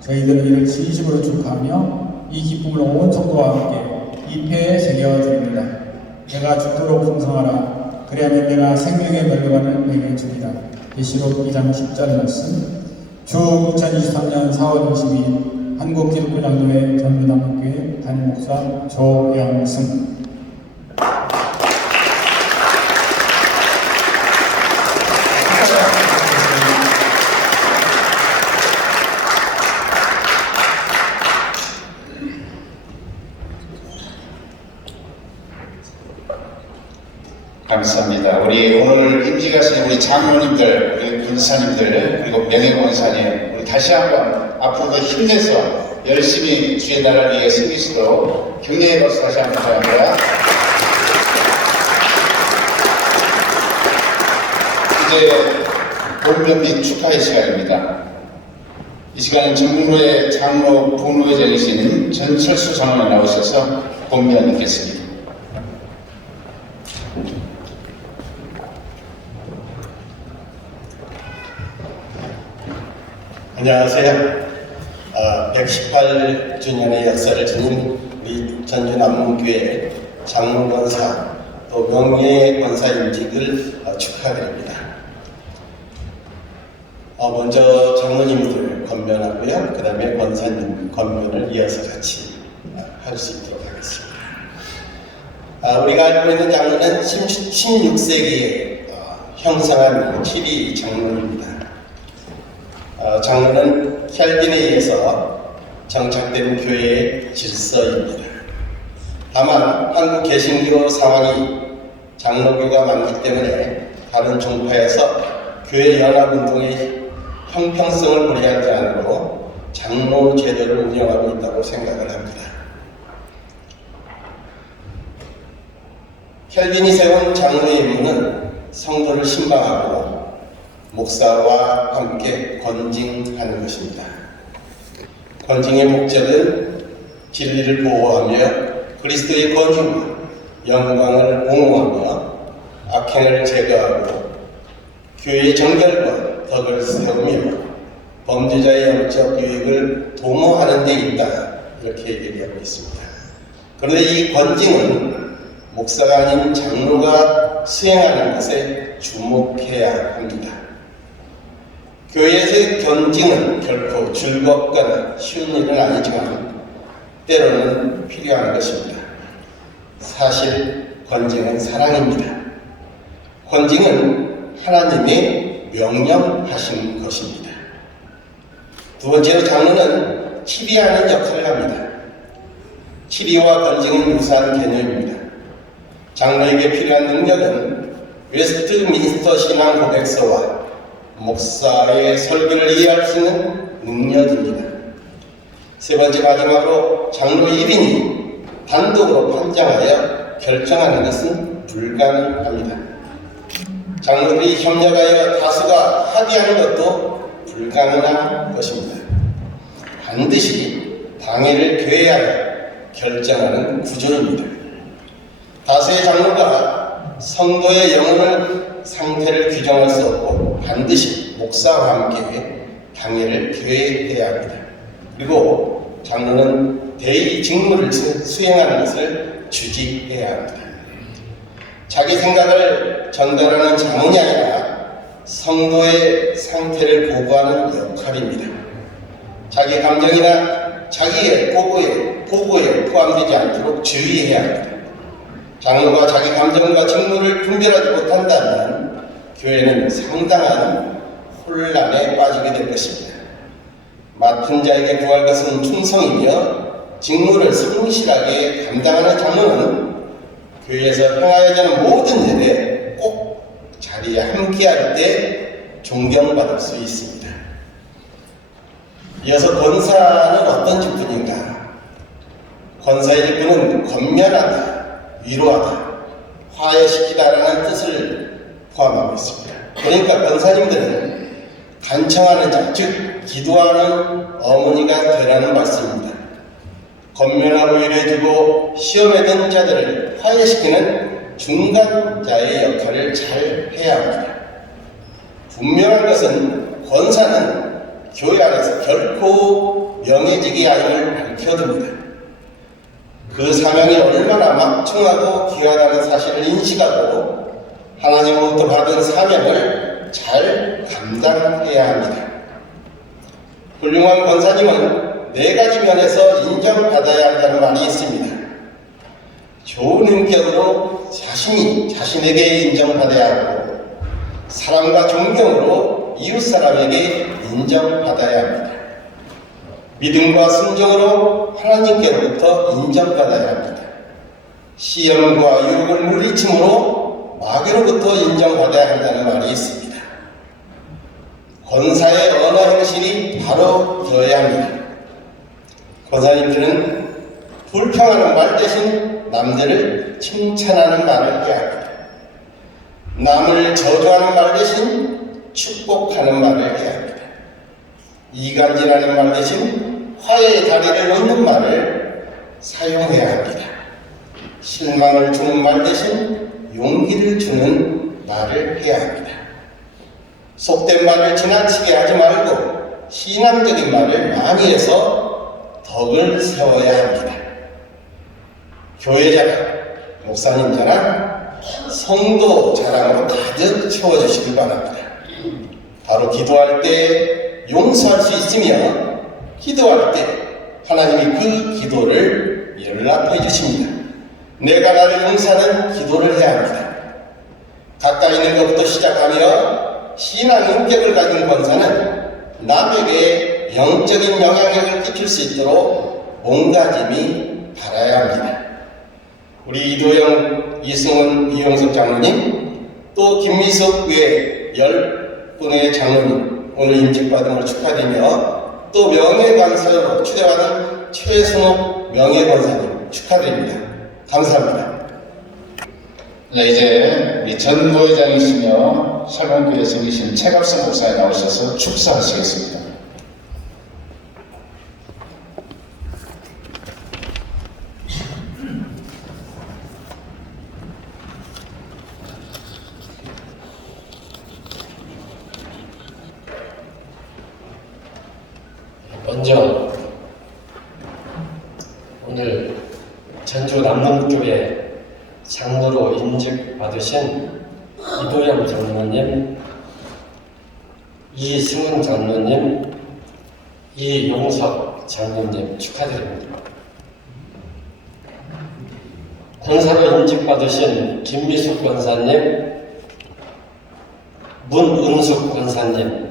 저희들은 이를 진심으로 축하하며 이 기쁨을 온 성도와 함께 입회에 새겨드립니다. 내가 죽도록 풍성하라. 그리하면 내가 생명의 멸류관을 내게 주리라. 계시록 2장 10절 말씀. 주 2023년 4월 22일 한국기독교장로회 전주남문교회 담임목사 조영승. 감사합니다. 우리 오늘 임직하신 우리 장로님들, 우리 군사님들, 그리고 명예권사님, 우리 다시 한번 앞으로도 힘내서 열심히 주의 나라를 위해 섬기시도록 격려의 박수 다시 한번 부탁합니다. 이제 본면 및 축하의 시간입니다. 이 시간은 전북로의 장로 부노회장이신 전철수 장로님 나오셔서 본면 읽겠습니다. 안녕하세요. 118주년의 역사를 지닌 우리 전주남문교회 장로권사 또 명예의 권사임직을 축하드립니다. 먼저 장로님들 권면하고요. 그 다음에 권사님 권면을 이어서 같이 할 수 있도록 하겠습니다. 우리가 알고 있는 장로는 16세기에 형성한 7위 장로입니다. 장로는 켈빈에 의해서 정착된 교회의 질서입니다. 다만 한국 개신교 상황이 장로교가 많기 때문에 다른 종파에서 교회 연합운동의 형평성을 고려하지 않고 장로 제도를 운영하고 있다고 생각을 합니다. 켈빈이 세운 장로의 임무는 성도를 신방하고 목사와 함께 건징하는 것입니다. 건징의 목적은 진리를 보호하며 그리스도의 권위와 영광을 옹호하며 악행을 제거하고 교회의 정결과 덕을 세우며 범죄자의 영적 유익을 도모하는 데 있다, 이렇게 얘기하고 있습니다. 그런데 이 건징은 목사가 아닌 장로가 수행하는 것에 주목해야 합니다. 교회에서의 건징은 결코 즐겁거나 쉬운 일은 아니지만 때로는 필요한 것입니다. 사실 건징은 사랑입니다. 건징은 하나님이 명령하신 것입니다. 두 번째로 장로는 치리하는 역할을 합니다. 치리와 건징은 유사한 개념입니다. 장로에게 필요한 능력은 웨스트민스터 신앙 고백서와 목사의 설교를 이해할 수 있는 능력입니다. 세 번째 마지막으로 장로 1인이 단독으로 판정하여 결정하는 것은 불가능합니다. 장로들이 협력하여 다수가 합의하는 것도 불가능한 것입니다. 반드시 당회를 교회하여 결정하는 구조입니다. 다수의 장로가 성도의 영혼을 상태를 규정할 수 없고 반드시 목사와 함께 당회를 교회해야 합니다. 그리고 장로는 대의 직무를 수행하는 것을 주지해야 합니다. 자기 생각을 전달하는 자문이 아니라 성도의 상태를 보고하는 역할입니다. 자기 감정이나 자기의 보고에 포함되지 않도록 주의해야 합니다. 장로가 자기 감정과 직무를 분별하지 못한다면 교회는 상당한 혼란에 빠지게 될 것입니다. 맡은 자에게 구할 것은 충성이며 직무를 성실하게 감당하는 장로는 교회에서 행하여야 하는 모든 일에 꼭 자리에 함께할 때 존경받을 수 있습니다. 이어서 권사는 어떤 직분인가? 권사의 직분은 권면하다, 위로하다, 화해시키다라는 뜻을 포함하고 있습니다. 그러니까 권사님들은 간청하는 자, 즉 기도하는 어머니가 되라는 말씀입니다. 권면하고 위로해주고 시험에 든 자들을 화해시키는 중간자의 역할을 잘 해야 합니다. 분명한 것은 권사는 교회 안에서 결코 명예직이 아님을 밝혀둡니다. 그 사명이 얼마나 막중하고 귀하다는 사실을 인식하고 하나님으로부터 받은 사명을 잘 감당해야 합니다. 훌륭한 권사님은 4가지 면에서 인정받아야 한다는 말이 있습니다. 좋은 인격으로 자신에게 인정받아야 하고 사랑과 존경으로 이웃 사람에게 인정받아야 합니다. 믿음과 순종으로 하나님께로부터 인정받아야 합니다. 시험과 유혹을 물리침으로 마귀로부터 인정받아야 한다는 말이 있습니다. 권사의 언어 행실이 바로 되어야 합니다. 대신 남들을 칭찬하는 말을 해야 합니다. 남을 저주하는 말 대신 축복하는 말을 해야 합니다. 이간질하는 말 대신 화해의 다리를 놓는 말을 사용해야 합니다. 실망을 주는 말 대신 용기를 주는 말을 해야 합니다. 속된 말을 지나치게 하지 말고 신앙적인 말을 많이 해서 덕을 세워야 합니다. 교회 자랑, 목사님 자랑, 성도 자랑으로 가득 채워주시길 바랍니다. 바로 기도할 때 용서할 수 있으며 기도할 때 하나님이 그 기도를 연락해 주십니다. 내가 나를 용서하는 기도를 해야 합니다. 가까이 있는 것부터 시작하며 신앙 인격을 가진 권사는 남에게 영적인 영향력을 끼칠 수 있도록 몸가짐이 바라야 합니다. 우리 이도영, 이승훈, 이용석 장로님, 또 김미숙 외 10분의 장로님 오늘 임직받음을 축하드리며 또 명예관사로 추대받은 최순옥 명예관사님 축하드립니다. 감사합니다. 네, 이제 우리 전 부회장이시며 설명교회 섬기신 최갑선 목사님 나오셔서 축사하시겠습니다. 먼저 오늘 전주 남문교회 장로로 임직받으신 이도영 장로님, 이승훈 장로님, 이용석 장로님 축하드립니다. 권사로 임직받으신 김미숙 권사님, 문은숙 권사님,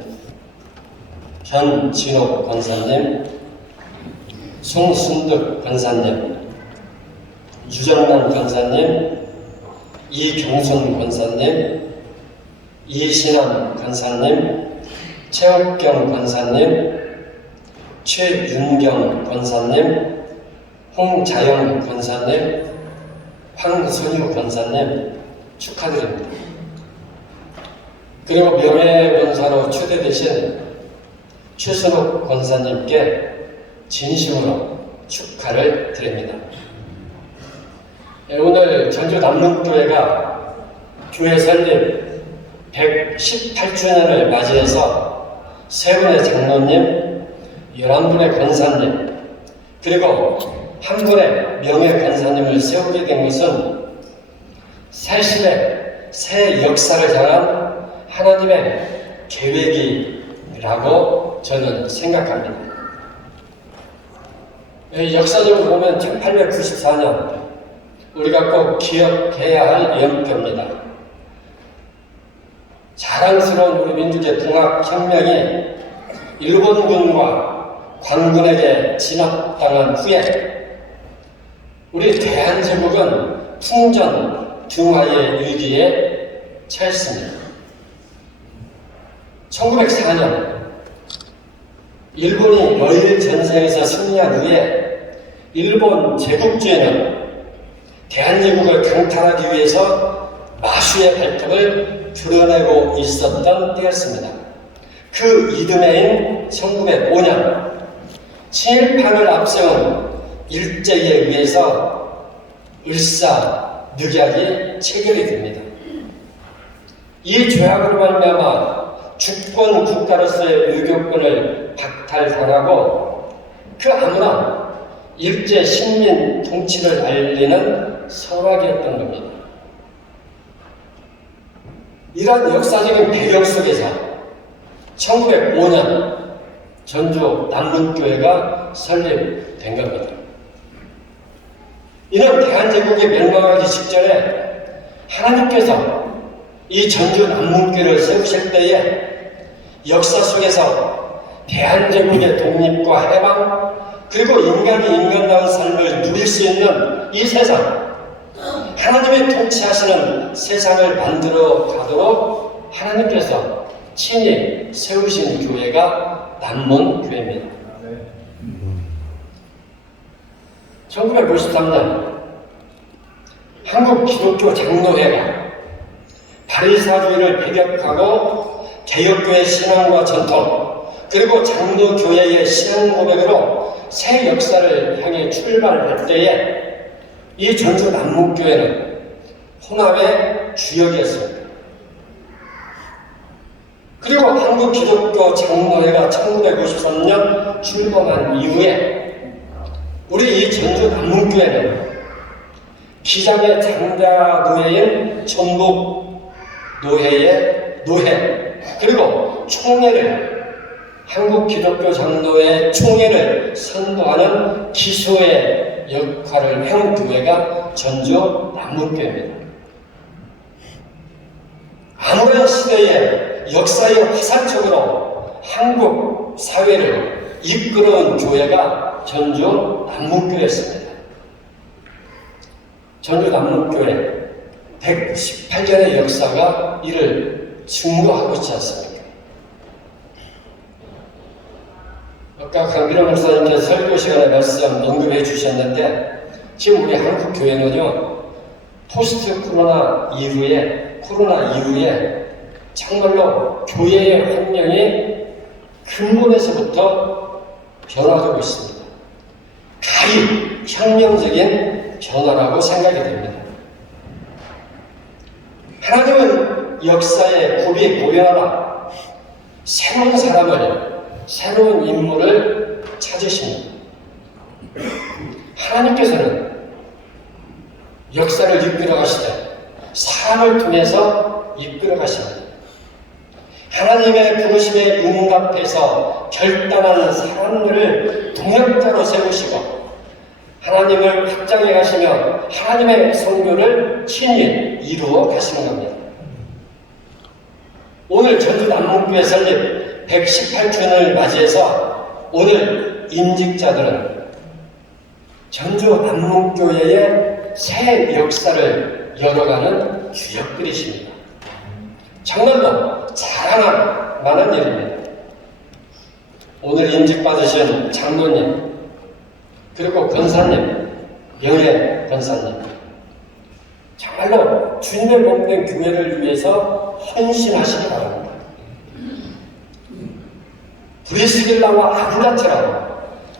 현진옥 권사님, 송순득 권사님, 유정란 권사님, 이경순 권사님, 이신환 권사님, 최옥경 권사님, 최윤경 권사님, 홍자영 권사님, 황선유 권사님 축하드립니다. 그리고 명예권사로 초대되신 최순옥 권사님께 진심으로 축하를 드립니다. 오늘 전주 남문교회가 교회 설립 118주년을 맞이해서 3분의 장로님, 11분의 권사님, 그리고 1분의 명예권사님을 세우게 된 것은 새시대 새 역사를 향한 하나님의 계획이라고 저는 생각합니다. 역사적으로 보면 1894년 우리가 꼭 기억해야 할 연표입니다. 자랑스러운 우리 민족의 동학혁명이 일본군과 광군에게 진압당한 후에 우리 대한제국은 풍전 등화의 위기에 처했습니다. 1904년 일본이 러일 전쟁에서 승리한 후에 일본 제국주의는 대한제국을 강탈하기 위해서 마수의 발톱을 드러내고 있었던 때였습니다. 그 이듬해인 1905년 친일파를 앞세운 일제에 의해서 을사늑약이 체결이 됩니다. 이 조약으로 말미암아 주권 국가로서의 외교권을 박탈당하고 그 아무나 일제 식민 통치를 알리는 서막이었던 겁니다. 이런 역사적인 배경 속에서 1905년 전주 남문교회가 설립된 겁니다. 이는 대한제국이 멸망하기 직전에 하나님께서 이 전주 남문교회를 세우실 때에 역사 속에서 대한제국의 독립과 해방 그리고 인간이 인간다운 삶을 누릴 수 있는 이 세상, 하나님이 통치하시는 세상을 만들어 가도록 하나님께서 친히 세우신 교회가 남문교회입니다. 1953년 한국 기독교 장로회가 바리사주의를 배격하고 개혁교회 신앙과 전통 그리고 장로교회의 신앙 고백으로 새 역사를 향해 출발할 때에 이 전주 남목교회는 혼합의 주역이었습니다. 그리고 한국 기독교 장로회가 1953년 출범한 이후에 우리 이 전주 남문교회는 기장의 장자 노회인 전북 노회의 노회 그리고 총회를 한국 기독교 장로회 총회를 선도하는 기소의 역할을 해온 교회가 전주 남문교회입니다. 아무런 시대의 역사의 화살촉으로 한국 사회를 이끌어온 교회가 전주 남문교회였습니다. 전주 남문교회 118년의 역사가 이를 증거하고 있지 않습니까? 아까 강기룡 목사님께서 설교 시간에 말씀 언급해 주셨는데 지금 우리 한국 교회는요 포스트 코로나 이후에 정말로 교회의 환경이 근본에서부터 변화되고 있습니다. 가히 혁명적인 변화라고 생각이 됩니다. 하나님은 역사의 고비 고변하나 새로운 사람을 새로운 인물을 찾으십니다. 하나님께서는 역사를 이끌어 가시되 사람을 통해서 이끌어 가십니다. 하나님의 부르심에 응답해서 결단하는 사람들을 동역자로 세우시고 하나님을 확장해 가시며 하나님의 성교를 친히 이루어 가시는 겁니다. 오늘 전주 남문교회 설립 118주년을 맞이해서 오늘 임직자들은 전주 남문교회의 새 역사를 열어가는 주역들이십니다. 정말로 자랑할 만한 일입니다. 오늘 임직받으신 장로님 그리고 권사님, 명예 권사님 정말로 주님의 몸된 교회를 위해서 헌신하시기 바랍니다. 브리스길라와 아굴라처럼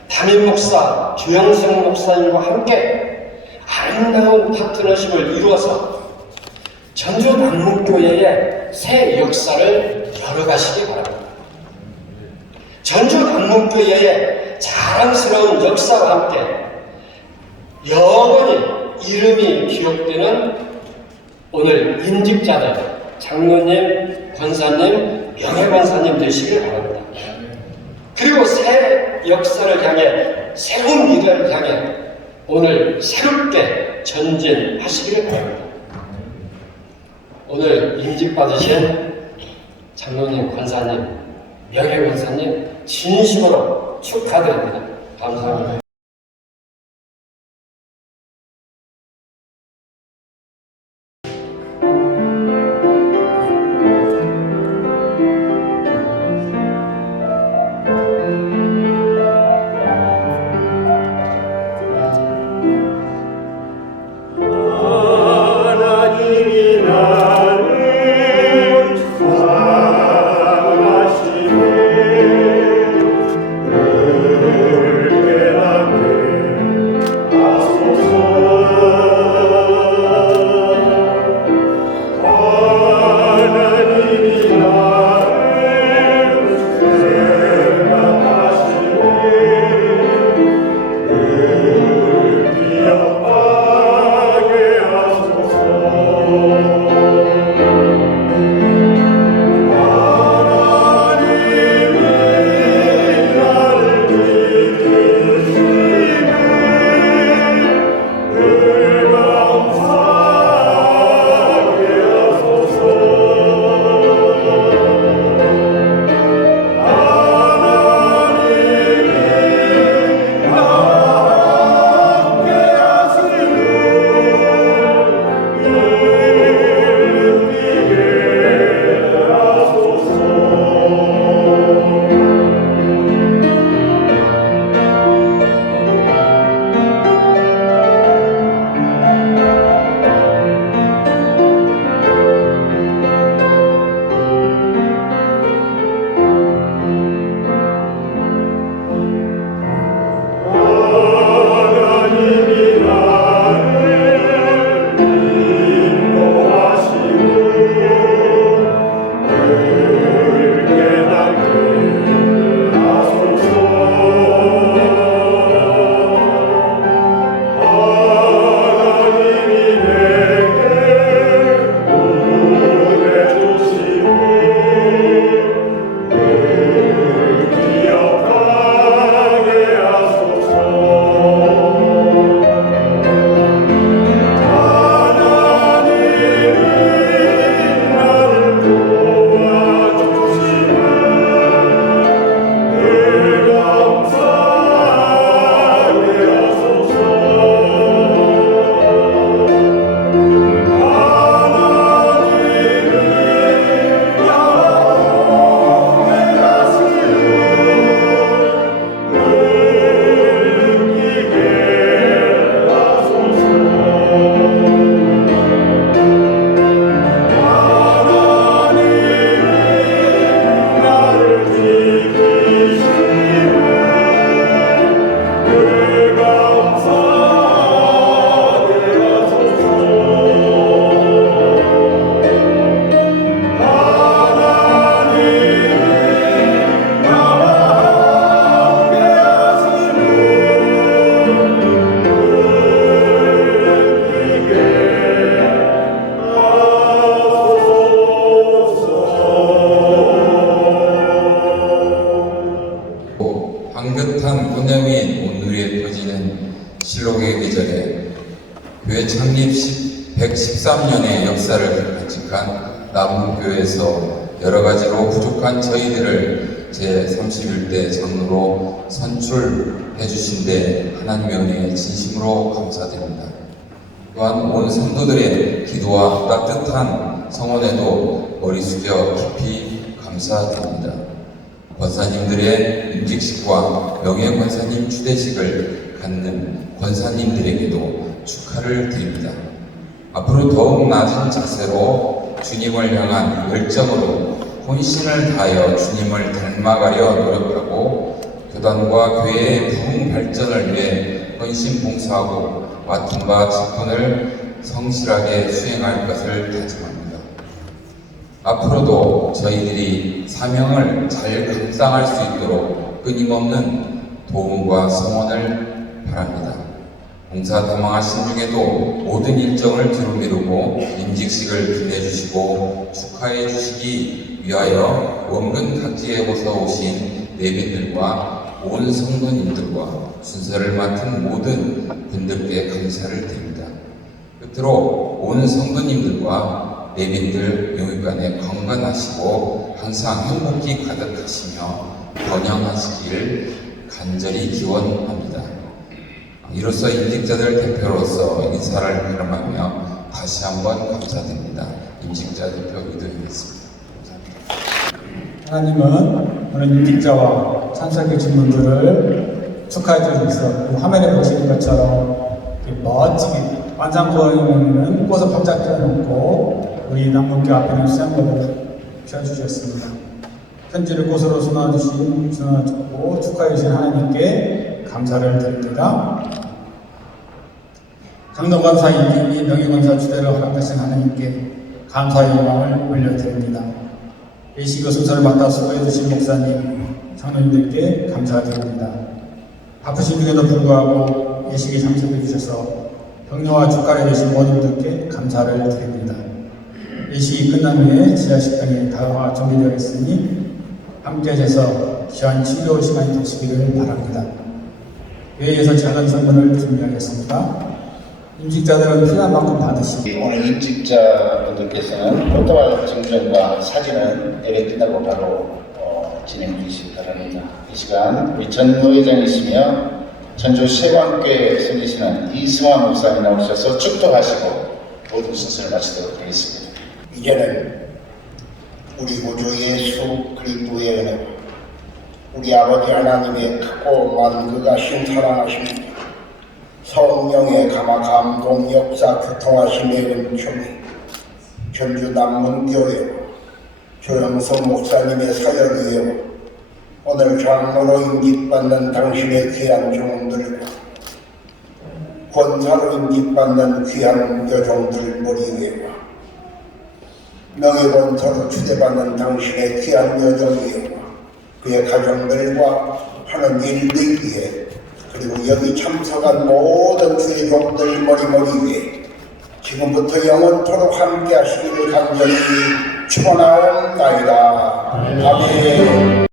담임 목사, 주영성 목사님과 함께 아름다운 파트너십을 이루어서 전주 남문교회의 새 역사를 열어가시기 바랍니다. 전주 남문교회의 자랑스러운 역사와 함께 영원히 이름이 기억되는 오늘 임직자들, 장로님, 권사님, 명예권사님 되시길 바랍니다. 그리고 새 역사를 향해, 새로운 미래를 향해 오늘 새롭게 전진하시기를 바랍니다. 오늘 임직받으신 장로님, 권사님, 명예권사님 진심으로 축하드립니다. 감사합니다. 사랑하시네 113년의 역사를 간직한 남문교회에서 여러 가지로 부족한 저희들을 제31대 장로로 선출해 주신 데 하나님의 은혜에 진심으로 감사드립니다. 또한 온 성도들의 기도와 따뜻한 성원에도 머리 숙여 깊이 감사드립니다. 권사님들의 임직식과 명예권사님 추대식을 갖는 권사님들에게도 축하를 드립니다. 앞으로 더욱 낮은 자세로 주님을 향한 열정으로 혼신을 다하여 주님을 닮아가려 노력하고 교단과 교회의 부흥 발전을 위해 헌신 봉사하고 맡은 바 직분을 성실하게 수행할 것을 다짐합니다. 앞으로도 저희들이 사명을 잘 감당할 수 있도록 끊임없는 도움과 성원을 바랍니다. 봉사 다망하신 중에도 모든 일정을 뒤로 미루고 임직식을 빛내주시고 축하해 주시기 위하여 원근 각지에서 오신 내빈들과 온 성도님들과 순서를 맡은 모든 분들께 감사를 드립니다. 끝으로 온 성도님들과 내빈들 영육간에 건강하시고 항상 행복이 가득하시며 번영하시기를 간절히 기원합니다. 이로써 임직자들 대표로서 인사를 발음하며 다시 한번 감사드립니다. 임직자 대표 이도희였습니다. 감사합니다. 하나님은 오늘 임직자와 찬석의 분들을 축하해 주셔서 화면에 보시는 것처럼 멋지게 완장보이는 꽃을 활짝 펴놓고 우리 남문교 앞에는 수양고를 펴주셨습니다. 편지를 꽃으로 전화주고 축하해 주신 하나님께 감사를 드립니다. 장로관사 임기 및 명예관사 주대를 허락하신 하나님께 감사의 영광을 올려드립니다. 이 시그 순서를 맡아 수고해 주신 목사님, 장로님들께 감사드립니다. 바쁘신 중에도 불구하고 예식에 참석해 주셔서 격려와 축하를 해주신 모든분들께 감사를 드립니다. 예식이 끝난 후에 지하식당에 다화가 준비되어 있으니 함께 하셔서 귀한 치료 시간이 되시기를 바랍니다. 교회에서 작은 선물을 준비하겠습니다. 임직자들은 필요한 만큼 받으시고 오늘 임직자분들께서는 포토와 증정과 사진은 예배 끝나고 바로 진행해 주시기 바랍니다. 이 시간 우리 전무회장이시며 전주 세광교회 섬기시는 이승환 목사님 나오셔서 축도하시고 모든 순서를 마치도록 하겠습니다. 이제는 우리 구주 예수 그리스도의 은혜와 우리 아버지 하나님의 크고 만극하신 사랑하심 성령의 감화 감동 역사 교통하심의 은총이 전주 남문교회와 조영선 목사님의 사역이요 오늘 장로로 임직받는 당신의 귀한 종들과 권사로 임직받는 귀한 여종들 머리 위에와 명예권사로 추대받는 당신의 귀한 여종이요 그의 가정들과 하는 일들 위에 그리고 여기 참석한 모든 주의 종들 머리 위에 지금부터 영원토록 함께 하시기를 간절히 축원하옵나이다. 아멘.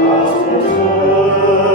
아소서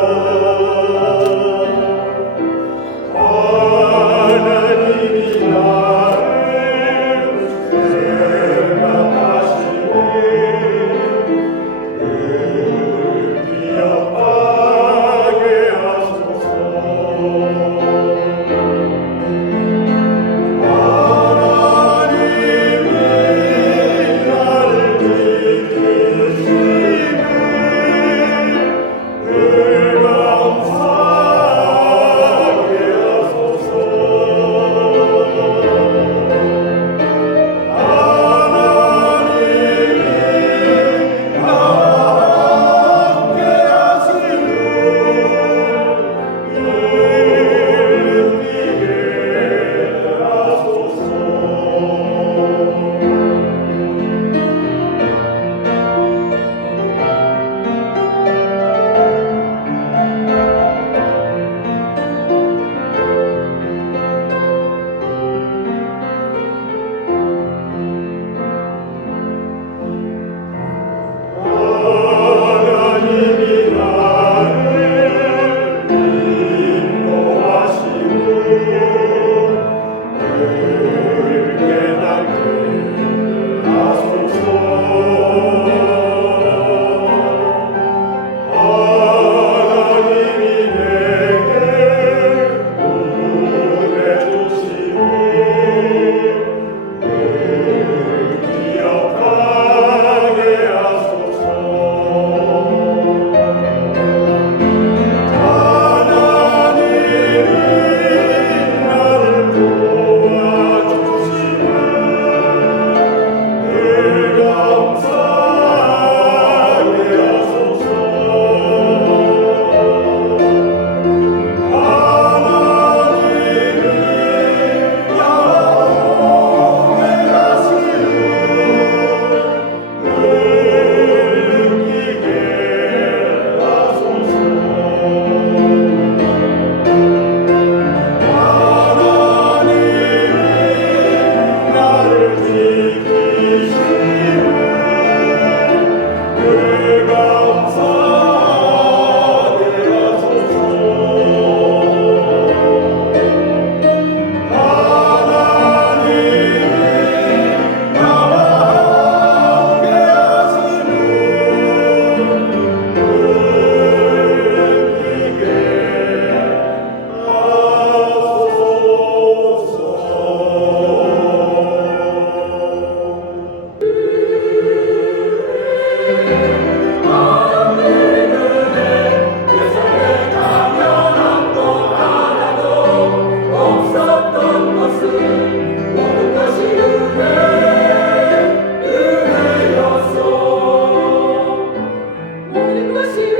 것이